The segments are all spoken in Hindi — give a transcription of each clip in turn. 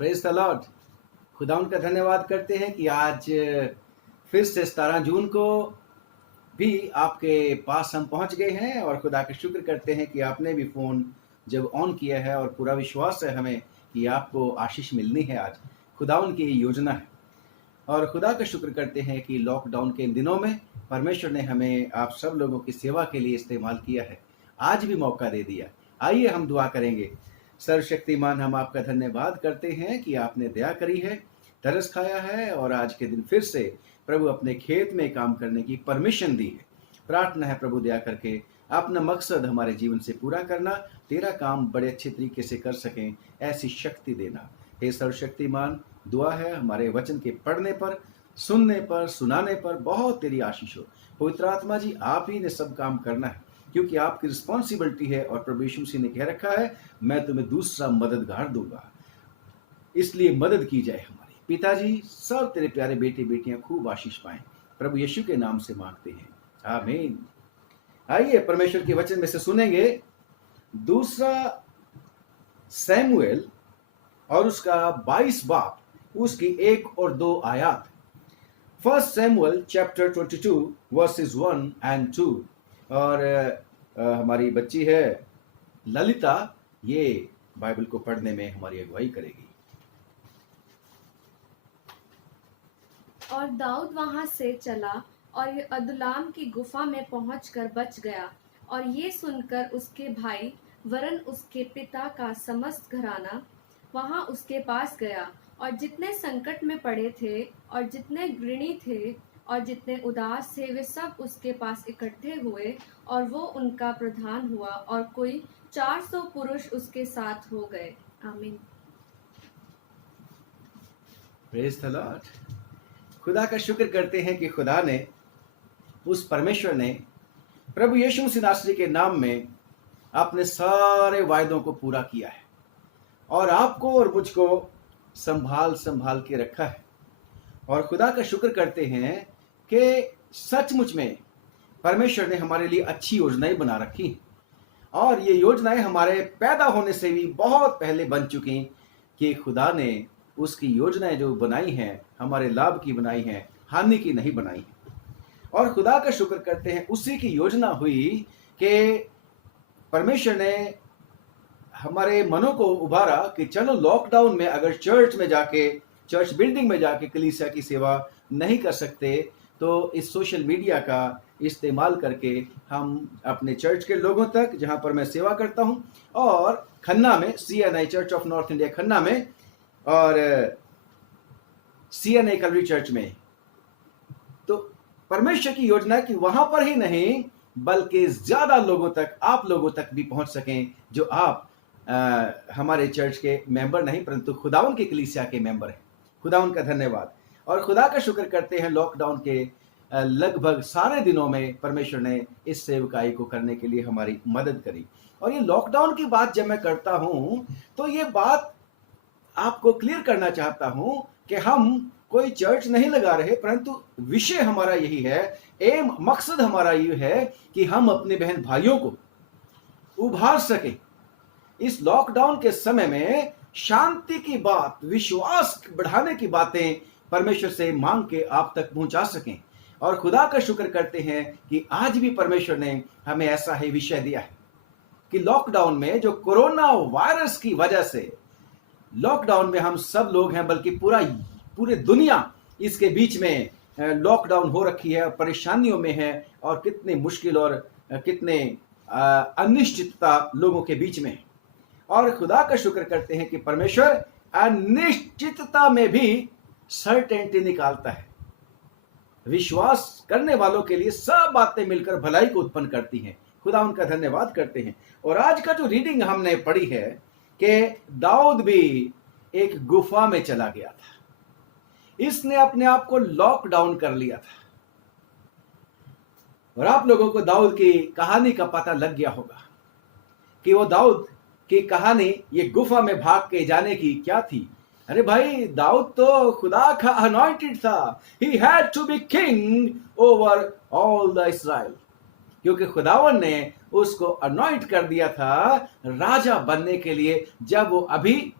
Praise the Lord. खुदा उनका धन्यवाद करते हैं कि आज फिर से 17 जून को भी आपके पास हम पहुंच गए हैं और खुदा का शुक्र करते हैं कि आपने भी फ़ोन जब ऑन किया है और पूरा विश्वास है हमें कि आपको आशीष मिलनी है। आज खुदा उनकी योजना है और खुदा का शुक्र करते हैं कि लॉकडाउन के इन दिनों में परमेश्वर ने हमें आप सब लोगों की सेवा के लिए इस्तेमाल किया है। आज भी मौका दे दिया। आइए हम दुआ करेंगे। सर्वशक्तिमान, हम आपका धन्यवाद करते हैं कि आपने दया करी है, तरस खाया है और आज के दिन फिर से प्रभु अपने खेत में काम करने की परमिशन दी है। प्रार्थना है प्रभु दया करके अपना मकसद हमारे जीवन से पूरा करना, तेरा काम बड़े अच्छे तरीके से कर सकें, ऐसी शक्ति देना। हे सर्वशक्तिमान, दुआ है हमारे वचन के पढ़ने पर, सुनने पर, सुनाने पर बहुत तेरी आशीष हो। पवित्र आत्मा जी, आप ही ने सब काम करना है क्योंकि आपकी रिस्पॉन्सिबिलिटी है और प्रभु यीशु मसीह ने कह रखा है, मैं तुम्हें दूसरा मददगार दूंगा, इसलिए मदद की जाए हमारी। पिताजी, सब तेरे प्यारे बेटे बेटियां खूब आशीष पाएं, प्रभु यीशु के नाम से मांगते हैं, आमीन। आइए परमेश्वर के वचन में से सुनेंगे दूसरा सैमुएल और उसका 22 बाब, उसकी 1 और 2 आयत। First Samuel chapter 22 versus 1 and 2। और हमारी बच्ची है ललिता, ये बाइबल को पढ़ने में हमारी अगुवाई करेगी। और दाऊद वहां से चला और ये अदुल्लाम की गुफा में पहुंचकर बच गया। और ये सुनकर उसके भाई वरन उसके पिता का समस्त घराना वहां उसके पास गया, और जितने संकट में पड़े थे और जितने ऋणी थे और जितने उदास थे वे सब उसके पास इकट्ठे हुए, और वो उनका प्रधान हुआ, और कोई 400 पुरुष उसके साथ हो गए। आमीन। Praise the Lord. खुदा का शुक्र करते हैं कि खुदा ने, उस परमेश्वर ने प्रभु यीशु मसीह नासरी के नाम में अपने सारे वायदों को पूरा किया है और आपको और मुझको संभाल संभाल के रखा है। और खुदा का शुक्र करते हैं कि सचमुच में परमेश्वर ने हमारे लिए अच्छी योजनाएं बना रखी और ये योजनाएं हमारे पैदा होने से भी बहुत पहले बन चुकी कि खुदा ने उसकी योजनाएं जो बनाई हैं हमारे लाभ की बनाई हैं, हानि की नहीं बनाई है। और खुदा का शुक्र करते हैं उसी की योजना हुई कि परमेश्वर ने हमारे मनों को उभारा कि चलो लॉकडाउन में अगर चर्च में जाके, चर्च बिल्डिंग में जाके कलीसिया की सेवा नहीं कर सकते तो इस सोशल मीडिया का इस्तेमाल करके हम अपने चर्च के लोगों तक, जहां पर मैं सेवा करता हूं, और खन्ना में CNI church of north India Khanna में और CNI कलवरी चर्च में, तो परमेश्वर की योजना है कि वहां पर ही नहीं बल्कि ज्यादा लोगों तक, आप लोगों तक भी पहुंच सकें जो आप हमारे चर्च के मेंबर नहीं परंतु खुदावन के कलीसिया के मेंबर हैं। खुदावन का धन्यवाद और खुदा का शुक्र करते हैं लॉकडाउन के लगभग सारे दिनों में परमेश्वर ने इस सेवकाई को करने के लिए हमारी मदद करी। और ये लॉकडाउन की बात जब मैं करता हूं तो ये बात आपको क्लियर करना चाहता हूं कि हम कोई चर्च नहीं लगा रहे, परंतु विषय हमारा यही है, एम मकसद हमारा ये है कि हम अपने बहन भाइयों को उभार सके। इस लॉकडाउन के समय में शांति की बात, विश्वास बढ़ाने की बातें परमेश्वर से मांग के आप तक पहुंचा सकें। और खुदा का शुक्र करते हैं कि आज भी परमेश्वर ने हमें ऐसा ही विषय दिया है कि लॉकडाउन में, जो कोरोना वायरस की वजह से लॉकडाउन में हम सब लोग हैं, बल्कि पूरे दुनिया इसके बीच में लॉकडाउन हो रखी है, परेशानियों में है और कितने मुश्किल और कितने अनिश्चितता लोगों के बीच में है। और खुदा का शुक्र करते हैं कि परमेश्वर अनिश्चितता में भी सर्टेनिटी निकालता है। विश्वास करने वालों के लिए सब बातें मिलकर भलाई को उत्पन्न करती हैं। खुदा उनका धन्यवाद करते हैं। और आज का जो रीडिंग हमने पढ़ी है कि दाऊद भी एक गुफा में चला गया था, इसने अपने आप को लॉकडाउन कर लिया था। और आप लोगों को दाऊद की कहानी का पता लग गया होगा कि वो दाऊद की कहानी ये गुफा में भाग के जाने की क्या थी। अरे भाई, दाऊद तो खुदा का अनॉइंटेड था। He had to be king over all the Israel, क्योंकि खुदावन ने उसको अनॉइंट कर दिया था राजा बनने के लिए, जब वो अभी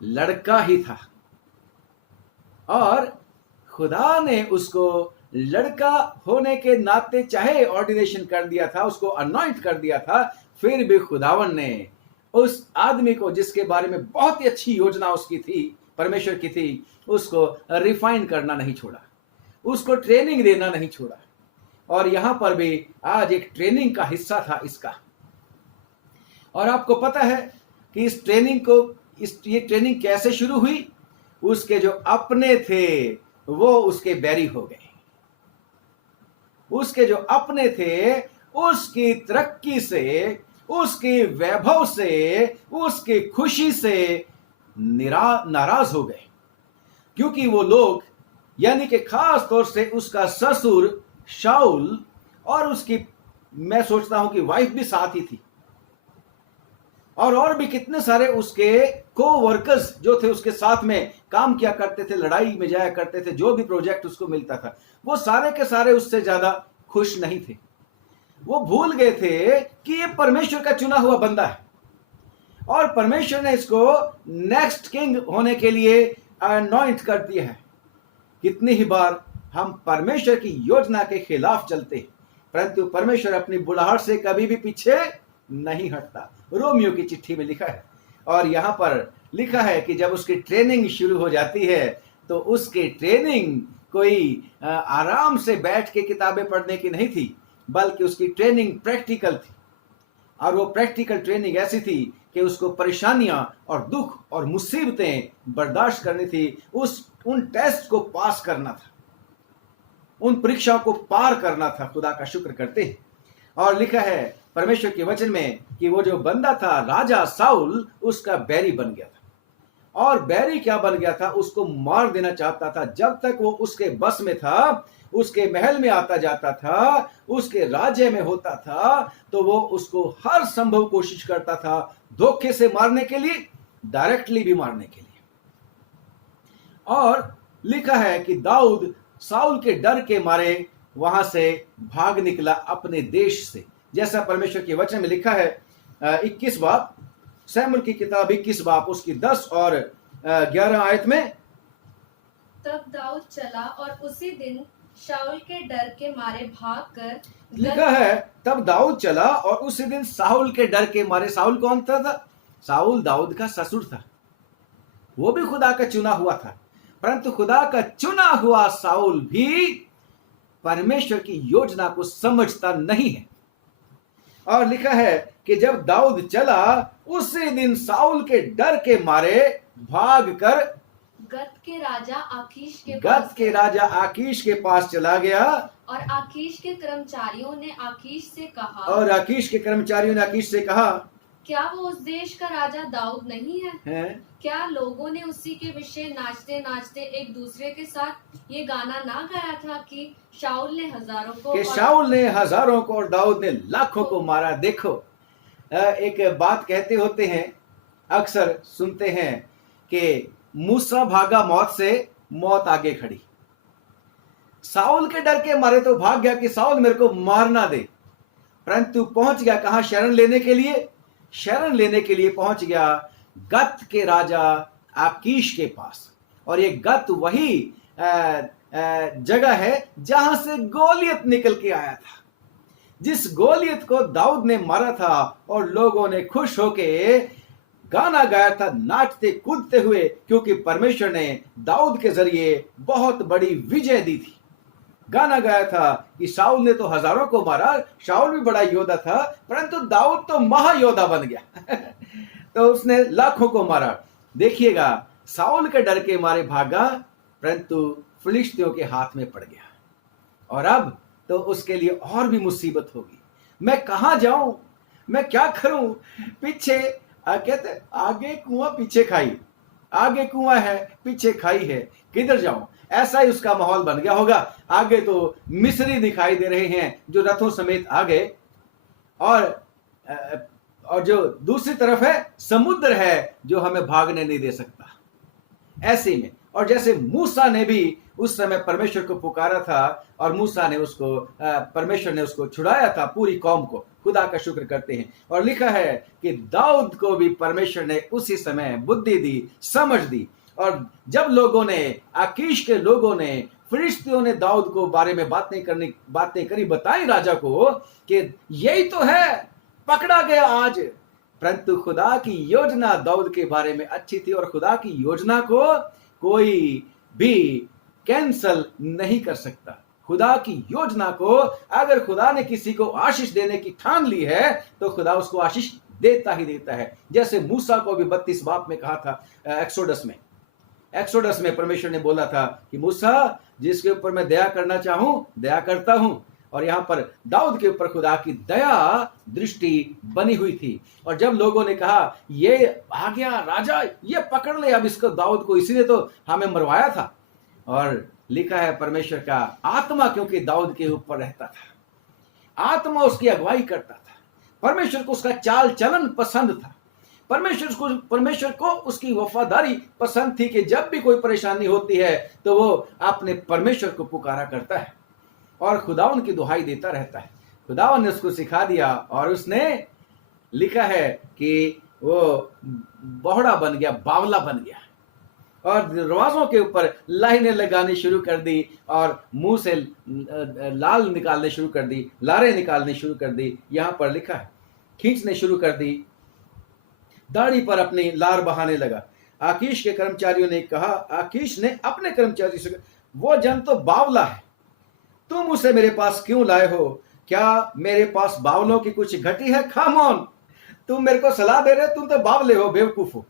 लड़का ही था और खुदा ने उसको लड़का होने के नाते चाहे ऑर्डिनेशन कर दिया था, उसको अनॉइंट कर दिया था, फिर भी खुदावन ने उस आदमी को जिसके बारे में बहुत ही अच्छी योजना उसकी थी, परमेश्वर की थी, उसको रिफाइन करना नहीं छोड़ा, उसको ट्रेनिंग देना नहीं छोड़ा। और यहां पर भी आज एक ट्रेनिंग का हिस्सा था इसका। और आपको पता है कि इस ट्रेनिंग को ये ट्रेनिंग कैसे शुरू हुई? उसके जो अपने थे वो उसके बैरी हो गए। उसके जो अपने थे उसकी तरक्की से, उसके वैभव से, उसकी खुशी से नाराज हो गए, क्योंकि वो लोग, यानी कि खास तौर से उसका ससुर शाऊल और उसकी, मैं सोचता हूं कि वाइफ भी साथ ही थी, और भी कितने सारे उसके को वर्कर्स जो थे, उसके साथ में काम किया करते थे, लड़ाई में जाया करते थे, जो भी प्रोजेक्ट उसको मिलता था, वो सारे के सारे उससे ज्यादा खुश नहीं थे। वो भूल गए थे कि ये परमेश्वर का चुना हुआ बंदा है और परमेश्वर ने इसको नेक्स्ट किंग होने के लिए अनॉइंट कर दिया है। कितनी ही बार हम परमेश्वर की योजना के खिलाफ चलते हैं, परंतु परमेश्वर अपनी बुलाहट से कभी भी पीछे नहीं हटता। रोमियो की चिट्ठी में लिखा है, और यहां पर लिखा है कि जब उसकी ट्रेनिंग शुरू हो जाती है तो उसकी ट्रेनिंग कोई आराम से बैठ के किताबें पढ़ने की नहीं थी, बल्कि उसकी ट्रेनिंग प्रैक्टिकल थी। और वो प्रैक्टिकल ट्रेनिंग ऐसी थी कि उसको परेशानियां और दुख और मुसीबतें बर्दाश्त करनी थी, उन टेस्ट को पास करना था, उन परीक्षाओं को पार करना था। खुदा का शुक्र करते हैं। और लिखा है परमेश्वर के वचन में कि वो जो बंदा था राजा साउल, उसका बैरी बन गया था। और बैरी क्या बन गया था? उसको मार देना चाहता था। जब तक वो उसके बस में था, उसके महल में आता जाता था, उसके राज्य में होता था, तो वो उसको हर संभव कोशिश करता था धोखे से मारने के लिए, डायरेक्टली भी मारने के लिए। और लिखा है कि दाऊद साउल के डर के मारे वहां से भाग निकला अपने देश से, जैसा परमेश्वर के वचन में लिखा है 21 बाब, सैमुएल की किताब 21 बाब उसकी 10 और 11 आयत में। तब दाऊद चला और उसी दिन शाऊल के डर के मारे भागकर, लिखा है तब दाऊद चला और उसी दिन साउल के डर के मारे। साउल कौन था? साउल दाऊद का ससुर था, वो भी खुदा का चुना हुआ था, परंतु खुदा का चुना हुआ साउल भी परमेश्वर की योजना को समझता नहीं है। और लिखा है कि जब दाऊद चला उसी दिन साउल के डर के मारे भागकर गत के राजा आकीश के पास चला गया। और आकीश के कर्मचारियों ने आकीश से कहा, क्या वो उस देश का राजा दाऊद नहीं है? क्या लोगों ने उसी के विषय नाचते नाचते एक दूसरे के साथ ये गाना ना गाया था कि शाऊल ने हजारों को और दाऊद ने लाखों को मारा? देखो, एक बात कहते होते हैं, अक्सर सुनते हैं कि मूसा भागा मौत से, मौत आगे खड़ी। साउल के डर के मारे तो भाग गया कि साउल मेरे को मार ना दे, परंतु पहुंच गया कहां? शरण लेने के लिए पहुंच गया गत के राजा आकीश के पास। और ये गत वही जगह है जहां से गोलियत निकल के आया था, जिस गोलियत को दाऊद ने मारा था, और लोगों ने खुश होके गाना गाया था, नाचते कूदते हुए, क्योंकि परमेश्वर ने दाऊद के जरिए बहुत बड़ी विजय दी थी। गाना गाया था कि साउल ने तो हजारों को मारा, शाऊल भी बड़ा योद्धा था, परंतु दाऊद तो महायोद्धा बन गया तो उसने लाखों को मारा। देखिएगा, साउल के डर के मारे भागा, परंतु फिलिस्तियों के हाथ में पड़ गया। और अब तो उसके लिए और भी मुसीबत होगी। मैं कहां जाऊं? मैं क्या करूं? पीछे कहते आगे कुआं पीछे खाई, आगे कुआं है पीछे खाई है, किधर जाऊं? ऐसा ही उसका माहौल बन गया होगा। आगे तो मिस्री दिखाई दे रहे हैं जो रथों समेत आ गए, और जो दूसरी तरफ है समुद्र है जो हमें भागने नहीं दे सकता। ऐसे में, और जैसे मूसा ने भी उस समय परमेश्वर को पुकारा था और मूसा ने उसको परमेश्वर ने उसको छुड़ाया था, पूरी कौम को। खुदा का शुक्र करते हैं। और लिखा है कि दाऊद को भी परमेश्वर ने उसी समय बुद्धि दी, समझ दी। और जब लोगों ने, आकीश के लोगों ने, फिलिस्तियों ने दाऊद को बारे में बातें करी, बताई राजा को कि यही तो है, पकड़ा गया आज। परंतु खुदा की योजना दाऊद के बारे में अच्छी थी और खुदा की योजना को कोई भी कैंसल नहीं कर सकता। खुदा की योजना को अगर खुदा ने किसी को आशीष देने की ठान ली है तो खुदा उसको आशीष देता ही देता है। जैसे मूसा को भी 32 बाप में कहा था, एक्सोडस में परमेश्वर ने बोला था कि मूसा, जिसके ऊपर मैं दया करना चाहूं दया करता हूं। और यहां पर दाऊद के ऊपर खुदा की दया दृष्टि बनी हुई थी। और जब लोगों ने कहा ये आ गया राजा, ये पकड़ ले अब इसको, दाऊद को, इसी ने तो हमें मरवाया था। और लिखा है परमेश्वर का आत्मा क्योंकि दाऊद के ऊपर रहता था, आत्मा उसकी अगुवाई करता था, परमेश्वर को उसका चाल चलन पसंद था, परमेश्वर को उसकी वफादारी पसंद थी कि जब भी कोई परेशानी होती है तो वो अपने परमेश्वर को पुकारा करता है और खुदावन की दुहाई देता रहता है। खुदावन ने उसको सिखा दिया और उसने, लिखा है कि वो बोहड़ा बन गया, बावला बन गया और दरवाजों के ऊपर लाइनें लगानी शुरू कर दी और मुंह से लाल निकालने शुरू कर दी, लारें निकालने शुरू कर दी। यहां पर लिखा है खींचने शुरू कर दी, दाढ़ी पर अपनी लार बहाने लगा। आकीश के कर्मचारियों ने कहा, आकीश ने अपने कर्मचारी से, वो जन तो बावला है, तुम उसे मेरे पास क्यों लाए हो? क्या मेरे पास बावलों की कुछ घटी है? कम ऑन, तुम मेरे को सलाह दे रहे हो, तुम तो बावले हो, बेवकूफ हो।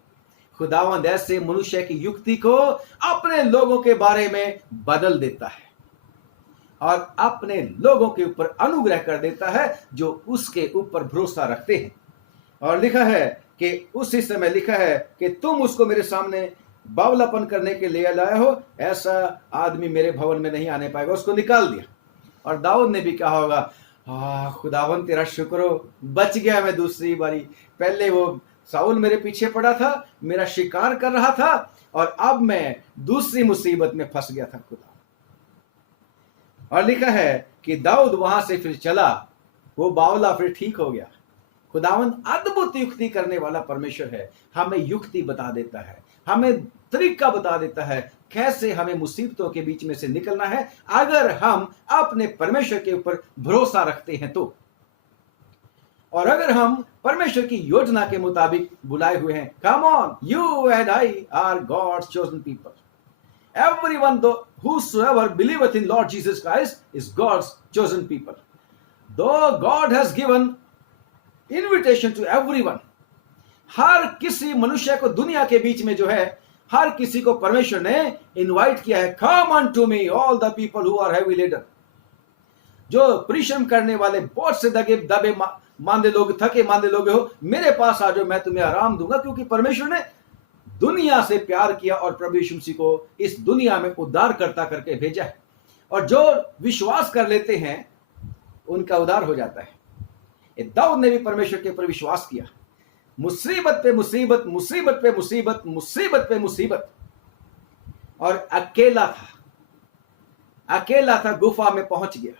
खुदावंद ऐसे मनुष्य की युक्ति को अपने लोगों के बारे में बदल देता है और अपने लोगों के ऊपर अनुग्रह कर देता है जो उसके ऊपर भरोसा रखते हैं। और लिखा है कि उसी समय लिखा है कि तुम उसको मेरे सामने बावलापन करने के लिए लाए हो, ऐसा आदमी मेरे भवन में नहीं आने पाएगा। उसको निकाल दिया। और दाऊद ने भी कहा होगा, खुदावन तेरा शुक्र हो, बच गया मैं दूसरी बारी। पहले वो साउल मेरे पीछे पड़ा था, मेरा शिकार कर रहा था और अब मैं दूसरी मुसीबत में फंस गया था खुदा। और लिखा है कि दाऊद वहां से फिर चला, वो बावला फिर ठीक हो गया। खुदावन अद्भुत युक्ति करने वाला परमेश्वर है, हमें युक्ति बता देता है, हमें तरीका बता देता है कैसे हमें मुसीबतों के बीच में से निकलना है अगर हम अपने परमेश्वर के ऊपर भरोसा रखते हैं तो। और अगर हम परमेश्वर की योजना के मुताबिक बुलाए हुए हैं, come on, you and I are God's chosen people, everyone whosoever believeth in Lord Jesus Christ is God's chosen people. Though God has given invitation to everyone, हर किसी मनुष्य को दुनिया के बीच में जो है, हर किसी को परमेश्वर ने इनवाइट किया है, come unto me all the people who are heavy laden, जो परिश्रम करने वाले, बहुत से दबे मांदे लोग, थके मांदे लोग हो, मेरे पास आ जाओ, मैं तुम्हें आराम दूंगा। क्योंकि परमेश्वर ने दुनिया से प्यार किया और प्रभु यीशु मसीह को इस दुनिया में उद्धारकर्ता करके भेजा है और जो विश्वास कर लेते हैं उनका उद्धार हो जाता है। दाऊद ने भी परमेश्वर के ऊपर विश्वास किया, मुसीबत पे मुसीबत, मुसीबत पे मुसीबत, मुसीबत पे मुसीबत, और अकेला था, गुफा में पहुंच गया।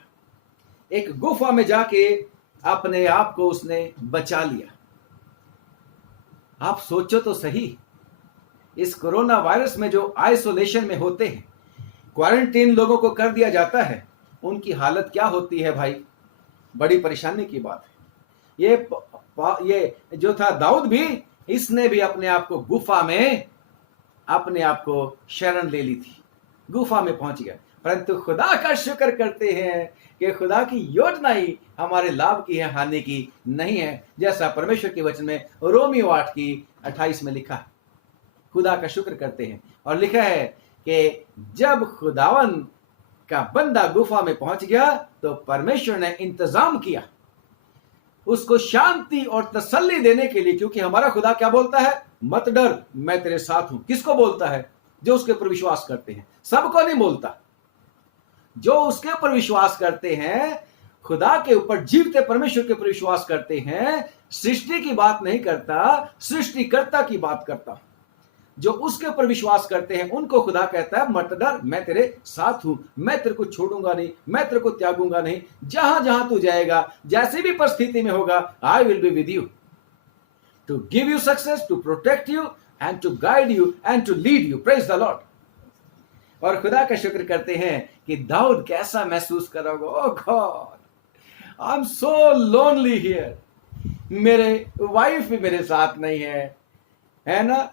एक गुफा में जाके अपने आप को उसने बचा लिया। आप सोचो तो सही, इस कोरोना वायरस में जो आइसोलेशन में होते हैं, क्वारंटीन लोगों को कर दिया जाता है, उनकी हालत क्या होती है भाई, बड़ी परेशानी की बात है। ये जो था दाऊद भी, इसने भी अपने आप को गुफा में, अपने आप को शरण ले ली थी, गुफा में पहुंच गया। परंतु खुदा का शुक्र करते हैं कि खुदा की योजना ही हमारे लाभ की है, हानि की नहीं है, जैसा परमेश्वर के वचन में रोमियो 8:28 में लिखा है। खुदा का शुक्र करते हैं। और लिखा है कि जब खुदावन का बंदा गुफा में पहुंच गया तो परमेश्वर ने इंतजाम किया उसको शांति और तसल्ली देने के लिए, क्योंकि हमारा खुदा क्या बोलता है, मत डर, मैं तेरे साथ हूं। किसको बोलता है? जो उसके ऊपर विश्वास करते हैं। सबको नहीं बोलता, जो उसके ऊपर विश्वास करते हैं, खुदा के ऊपर, जीवते परमेश्वर के ऊपर विश्वास करते हैं। सृष्टि की बात नहीं करता, सृष्टिकर्ता की बात करता। जो उसके ऊपर विश्वास करते हैं उनको खुदा कहता है मत डर, मैं तेरे साथ हूं, मैं तेरे को छोड़ूंगा नहीं, मैं तेरे को त्यागूंगा नहीं, जहां जहां तू जाएगा, जैसी भी परिस्थिति में होगा, I will be with you to give you success, to protect you and to guide you and to lead you. Praise the Lord. और खुदा का शुक्र करते हैं कि दाऊद कैसा महसूस कर रहा होगा, oh God I am so lonely here, मेरे वाइफ भी मेरे साथ नहीं है ना,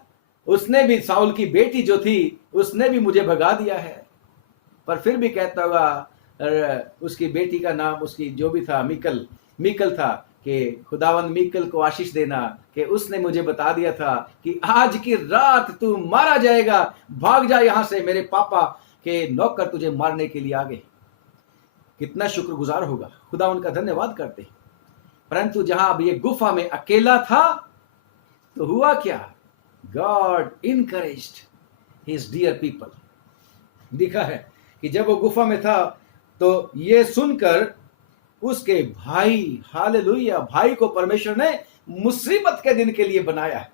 उसने भी, साउल की बेटी जो थी उसने भी मुझे भगा दिया है। पर फिर भी कहता होगा, उसकी बेटी का नाम, उसकी जो भी था, मीकल था, कि खुदावंद मीकल को आशीष देना कि उसने मुझे बता दिया था कि आज की रात तू मारा जाएगा, भाग जा यहां से, मेरे पापा के नौकर तुझे मारने के लिए आ गए। कितना शुक्रगुजार होगा, खुदा उनका धन्यवाद करते हैं। परंतु जहां अब ये गुफा में अकेला था तो हुआ क्या, God encouraged his dear people. लिखा है कि जब वो गुफा में था तो ये सुनकर उसके भाई, हालेलुया, भाई को परमेश्वर ने मुसीबत के दिन के लिए बनाया है।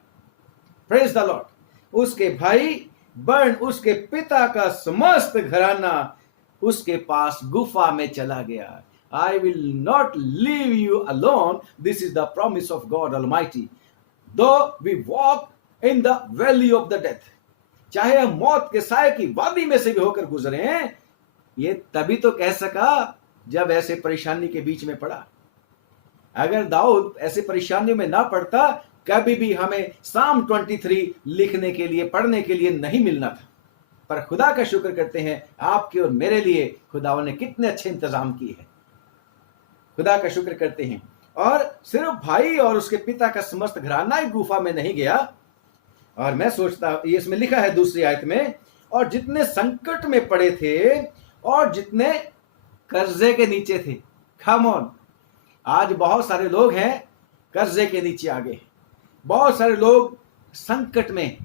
Praise the Lord. उसके भाई बर्न, उसके पिता का समस्त घराना उसके पास गुफा में चला गया। I will not leave you alone. This is the promise of God Almighty. Though we walk in the valley of the death, चाहे हम मौत के साए की वादी में से भी होकर गुजरे, ये तभी तो कह सका जब ऐसे परेशानी के बीच में पड़ा। अगर दाऊद ऐसे परेशानी में ना पड़ता, कभी भी हमें साम 23 लिखने के लिए, पढ़ने के लिए नहीं मिलना था। पर खुदा का शुक्र करते हैं, आपके और मेरे लिए खुदावन ने कितने अच्छे इंतजाम किए हैं। खुदा का शुक्र करते हैं। और सिर्फ भाई और उसके पिता का समस्त घराना ही गुफा में नहीं गया। और मैं सोचता, ये इसमें लिखा है दूसरी आयत में, और जितने संकट में पड़े थे और जितने कर्जे के नीचे थे। कम ऑन, आज बहुत सारे लोग हैं कर्जे के नीचे आ गए, बहुत सारे लोग संकट में,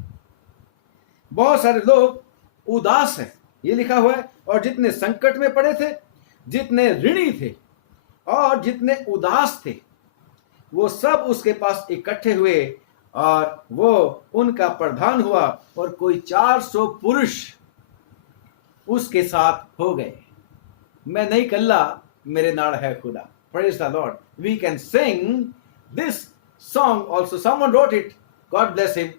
बहुत सारे लोग उदास हैं। ये लिखा हुआ है, और जितने संकट में पड़े थे, जितने ऋणी थे और जितने उदास थे, वो सब उसके पास इकट्ठे हुए और वो उनका प्रधान हुआ, और कोई 400 पुरुष उसके साथ हो गए। मैं नहीं कल्ला, मेरे नाड़ है खुदा। Praise the Lord. We can sing this song also. Someone wrote it. God bless him.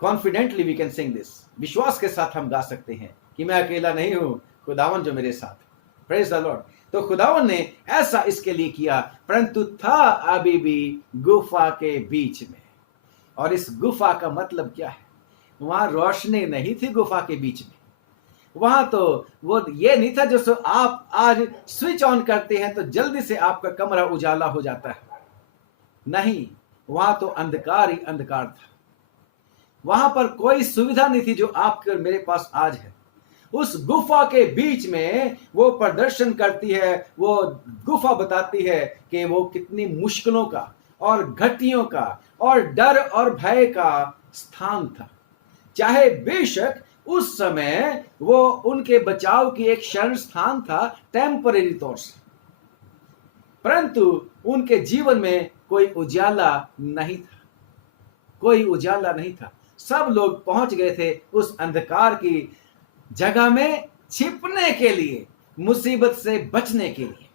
Confidently we can sing this. विश्वास के साथ हम गा सकते हैं कि मैं अकेला नहीं हूं, खुदावन जो मेरे साथ। Praise the Lord. तो खुदावन ने ऐसा इसके लिए किया, परंतु था अभी भी गुफा के बीच में। और इस गुफा का मतलब क्या है? वहां रोशनी नहीं थी गुफा के बीच में। वहां तो वो ये नहीं था जो आप आज स्विच ऑन करते हैं तो जल्दी से आपका कमरा उजाला हो जाता है। नहीं, वहां तो अंधकार ही अंधकार था। वहां पर कोई सुविधा नहीं थी जो आपके और मेरे पास आज है। उस गुफा के बीच में वो प्रदर्शन करती है, वो गुफा बताती है कि वो कितनी मुश्किलों का और घटियों का और डर और भय का स्थान था। चाहे बेशक उस समय वो उनके बचाव की एक शरण स्थान था टेम्परेरी तौर से, परंतु उनके जीवन में कोई उजाला नहीं था, कोई उजाला नहीं था। सब लोग पहुंच गए थे उस अंधकार की जगह में छिपने के लिए, मुसीबत से बचने के लिए।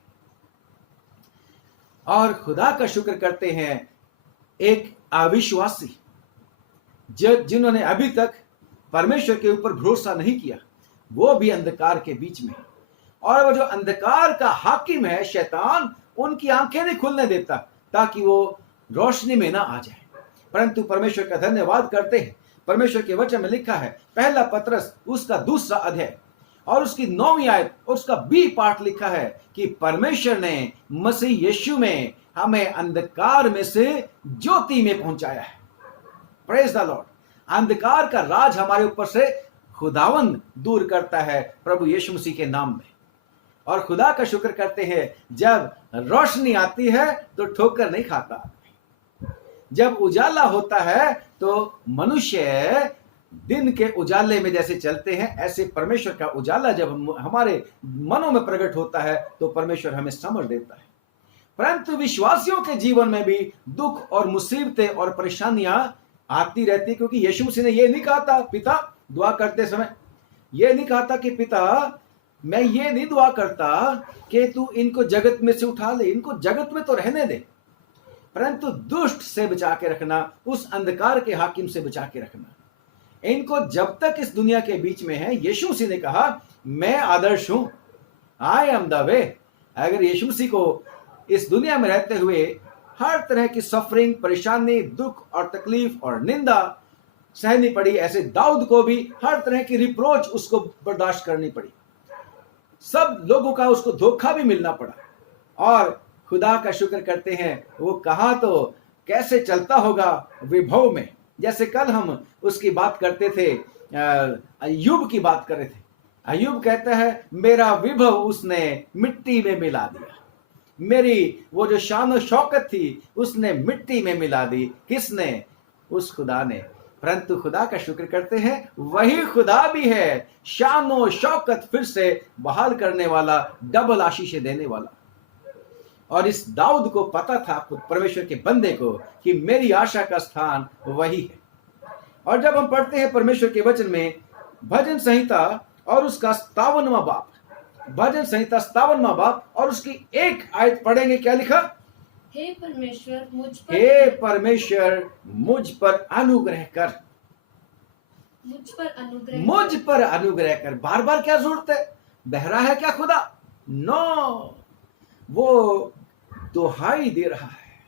और खुदा का शुक्र करते हैं, एक अविश्वासी जिन्होंने अभी तक परमेश्वर के ऊपर भरोसा नहीं किया, वो भी अंधकार के बीच में। और वो जो अंधकार का हाकिम है शैतान, उनकी आंखें नहीं खुलने देता ताकि वो रोशनी में ना आ जाए। परंतु परमेश्वर का धन्यवाद करते हैं, परमेश्वर के वचन में लिखा है, पहला पतरस उसका 2 अध्याय और उसकी 9वीं आयत और उसका बी पार्ट लिखा है कि परमेश्वर ने मसीह यीशु में हमें अंधकार में से ज्योति में पहुंचाया है। Praise the Lord. अंधकार का राज हमारे ऊपर से खुदावन दूर करता है प्रभु यीशु मसीह के नाम में। और खुदा का शुक्र करते हैं, जब रोशनी आती है तो ठोकर नहीं खाता। जब उजाला होता है तो मनुष्य दिन के उजाले में जैसे चलते हैं, ऐसे परमेश्वर का उजाला जब हमारे मनों में प्रकट होता है तो परमेश्वर हमें समझ देता है। परंतु विश्वासियों के जीवन में भी दुख और मुसीबतें और परेशानियां आती रहती, क्योंकि यीशु मसीह ने ये नहीं कहा था पिता दुआ करते समय, ये नहीं कहा था कि पिता मैं ये नहीं दुआ करता कि तू इनको जगत में से उठा ले, इनको जगत में तो रहने दे, परंतु दुष्ट से बचा के रखना, उस अंधकार के हाकिम से बचा के रखना। इनको जब तक इस दुनिया के बीच में है, यीशु मसीह ने कहा मैं आदर्श हूं, आई एम द वे। अगर यीशु मसीह को इस दुनिया में रहते हुए हर तरह की सफरिंग, परेशानी, दुख और तकलीफ और निंदा सहनी पड़ी, ऐसे दाऊद को भी हर तरह की रिप्रोच उसको बर्दाश्त करनी पड़ी, सब लोगों का उसको धोखा भी मिलना पड़ा, और खुदा का शुक्र करते हैं वो कहाँ तो कैसे चलता होगा विभव में। जैसे कल हम उसकी बात करते थे, अय्यूब की बात कर रहे थे। अय्यूब कहता है मेरा विभव उसने मिट्टी में मिला दिया, मेरी वो जो शान और शौकत थी उसने मिट्टी में मिला दी। किसने? उस खुदा ने। परंतु खुदा का शुक्र करते हैं वही खुदा भी है शान और शौकत फिर से बहाल करने वाला, डबल आशीष देने वाला। और इस दाऊद को पता था, परमेश्वर के बंदे को, कि मेरी आशा का स्थान वही है। और जब हम पढ़ते हैं परमेश्वर के वचन में भजन संहिता और उसका 57वां बाप, भजन संहिता 57वां बाप और उसकी एक आयत पढ़ेंगे, क्या लिखा? हे परमेश्वर मुझ पर अनुग्रह कर, मुझ पर अनुग्रह कर। बार बार क्या जरूरत है? बहरा है क्या खुदा? नो, वो दुहाई दे रहा है,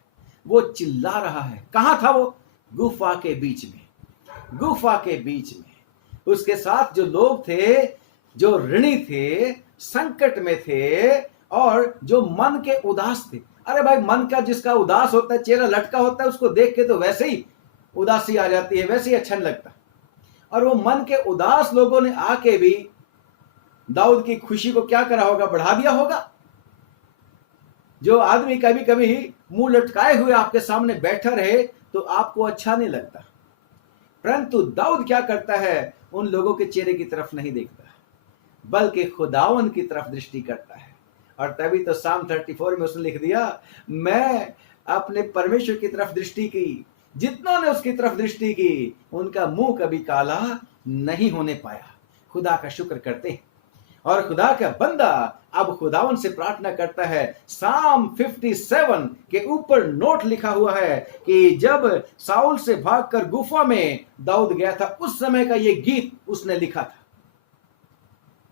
वो चिल्ला रहा है। कहां था वो? गुफा के बीच में, गुफा के बीच में। उसके साथ जो लोग थे, जो ऋणी थे, संकट में थे, और जो मन के उदास थे। अरे भाई, मन का जिसका उदास होता है, चेहरा लटका होता है, उसको देख के तो वैसे ही उदासी आ जाती है, वैसे ही अच्छा नहीं लगता। और वो मन के उदास लोगों ने आके भी दाऊद की खुशी को क्या करा होगा? बढ़ा दिया होगा। जो आदमी कभी कभी मुंह लटकाए हुए आपके सामने बैठा रहे तो आपको अच्छा नहीं लगता, परंतु दाऊद क्या करता है? उन लोगों के चेहरे की तरफ नहीं देखता, बल्कि खुदावन की तरफ दृष्टि करता है। और तभी तो साम 34 में उसने लिख दिया, मैं अपने परमेश्वर की तरफ दृष्टि की, जितनों ने उसकी तरफ दृष्टि की उनका मुंह कभी काला नहीं होने पाया। खुदा का शुक्र करते हैं। और खुदा का बंदा अब खुदावन से प्रार्थना करता है। साम 57 के ऊपर नोट लिखा हुआ है कि जब साउल से भागकर गुफा में दाऊद गया था, उस समय का ये गीत उसने लिखा था।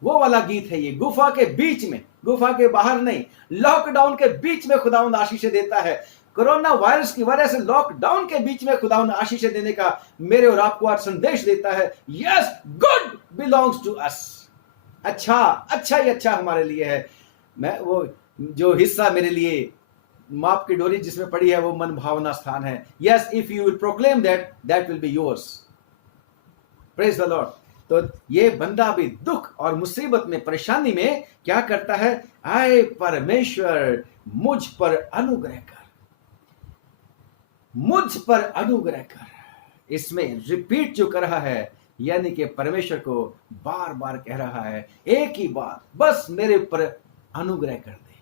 वो वाला गीत है ये, गुफा के बीच में, गुफा के बाहर नहीं, लॉकडाउन के बीच में खुदावंद आशीष देता है। कोरोना वायरस की वजह से लॉकडाउन के बीच में खुदावंद आशीष देने का मेरे और आपको आज संदेश देता है। Yes, good belongs to us. अच्छा, अच्छा ही अच्छा हमारे लिए है। मैं वो जो हिस्सा मेरे लिए माप की डोरी जिसमें पड़ी है, वो मन भावना स्थान है। Yes, if you will proclaim that will be yours. Praise the Lord. तो ये बंदा भी दुख और मुसीबत में, परेशानी में क्या करता है? आए परमेश्वर मुझ पर अनुग्रह कर, मुझ पर अनुग्रह कर। इसमें रिपीट जो कर रहा है, यानी कि परमेश्वर को बार बार कह रहा है एक ही बात, बस मेरे ऊपर अनुग्रह कर दे,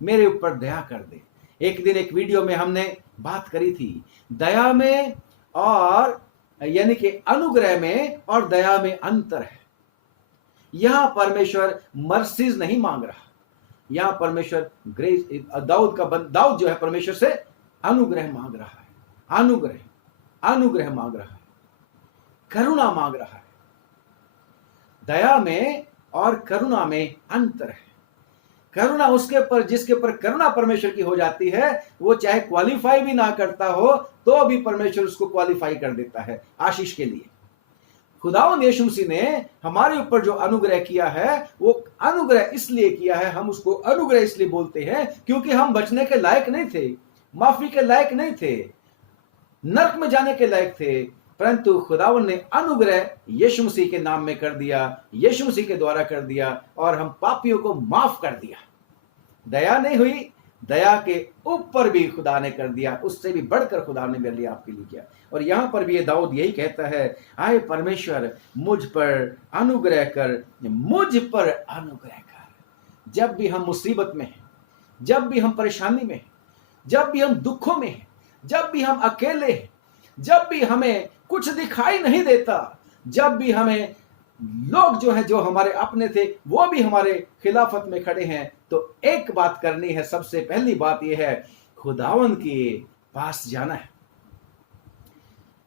मेरे ऊपर दया कर दे। एक दिन एक वीडियो में हमने बात करी थी, दया में और यानी कि अनुग्रह में और दया में अंतर है। यहां परमेश्वर मर्सीज नहीं मांग रहा, यहां परमेश्वर ग्रेस, दाऊद जो है परमेश्वर से अनुग्रह मांग रहा है, अनुग्रह मांग रहा है, करुणा मांग रहा है। दया में और करुणा में अंतर है। करुणा उसके पर, जिसके पर करुणा परमेश्वर की हो जाती है, वो चाहे क्वालिफाई भी ना करता हो तो भी परमेश्वर उसको क्वालिफाई कर देता है आशीष के लिए। खुदावंद यीशु मसीह ने हमारे ऊपर जो अनुग्रह किया है, वो अनुग्रह इसलिए किया है, हम उसको अनुग्रह इसलिए बोलते हैं क्योंकि हम बचने के लायक नहीं थे, माफी के लायक नहीं थे, नरक में जाने के लायक थे, परंतु खुदावन ने अनुग्रह यीशु मसीह के नाम में कर दिया, यीशु मसीह के द्वारा कर दिया, और हम पापियों को माफ कर दिया। दया नहीं हुई, दया के ऊपर भी खुदा ने कर दिया, उससे भी बढ़कर खुदा ने मेरे लिए आपके लिए किया। और यहां पर भी ये दाऊद यही कहता है, आए परमेश्वर मुझ पर अनुग्रह कर, मुझ पर अनुग्रह कर। जब भी हम मुसीबत में हैं, जब भी हम परेशानी में हैं, जब भी हम दुखों में हैं, जब भी हम अकेले हैं, जब भी हमें कुछ दिखाई नहीं देता, जब भी हमें लोग जो है, जो हमारे अपने थे, वो भी हमारे खिलाफत में खड़े हैं, तो एक बात करनी है। सबसे पहली बात यह है, खुदावन के पास जाना है।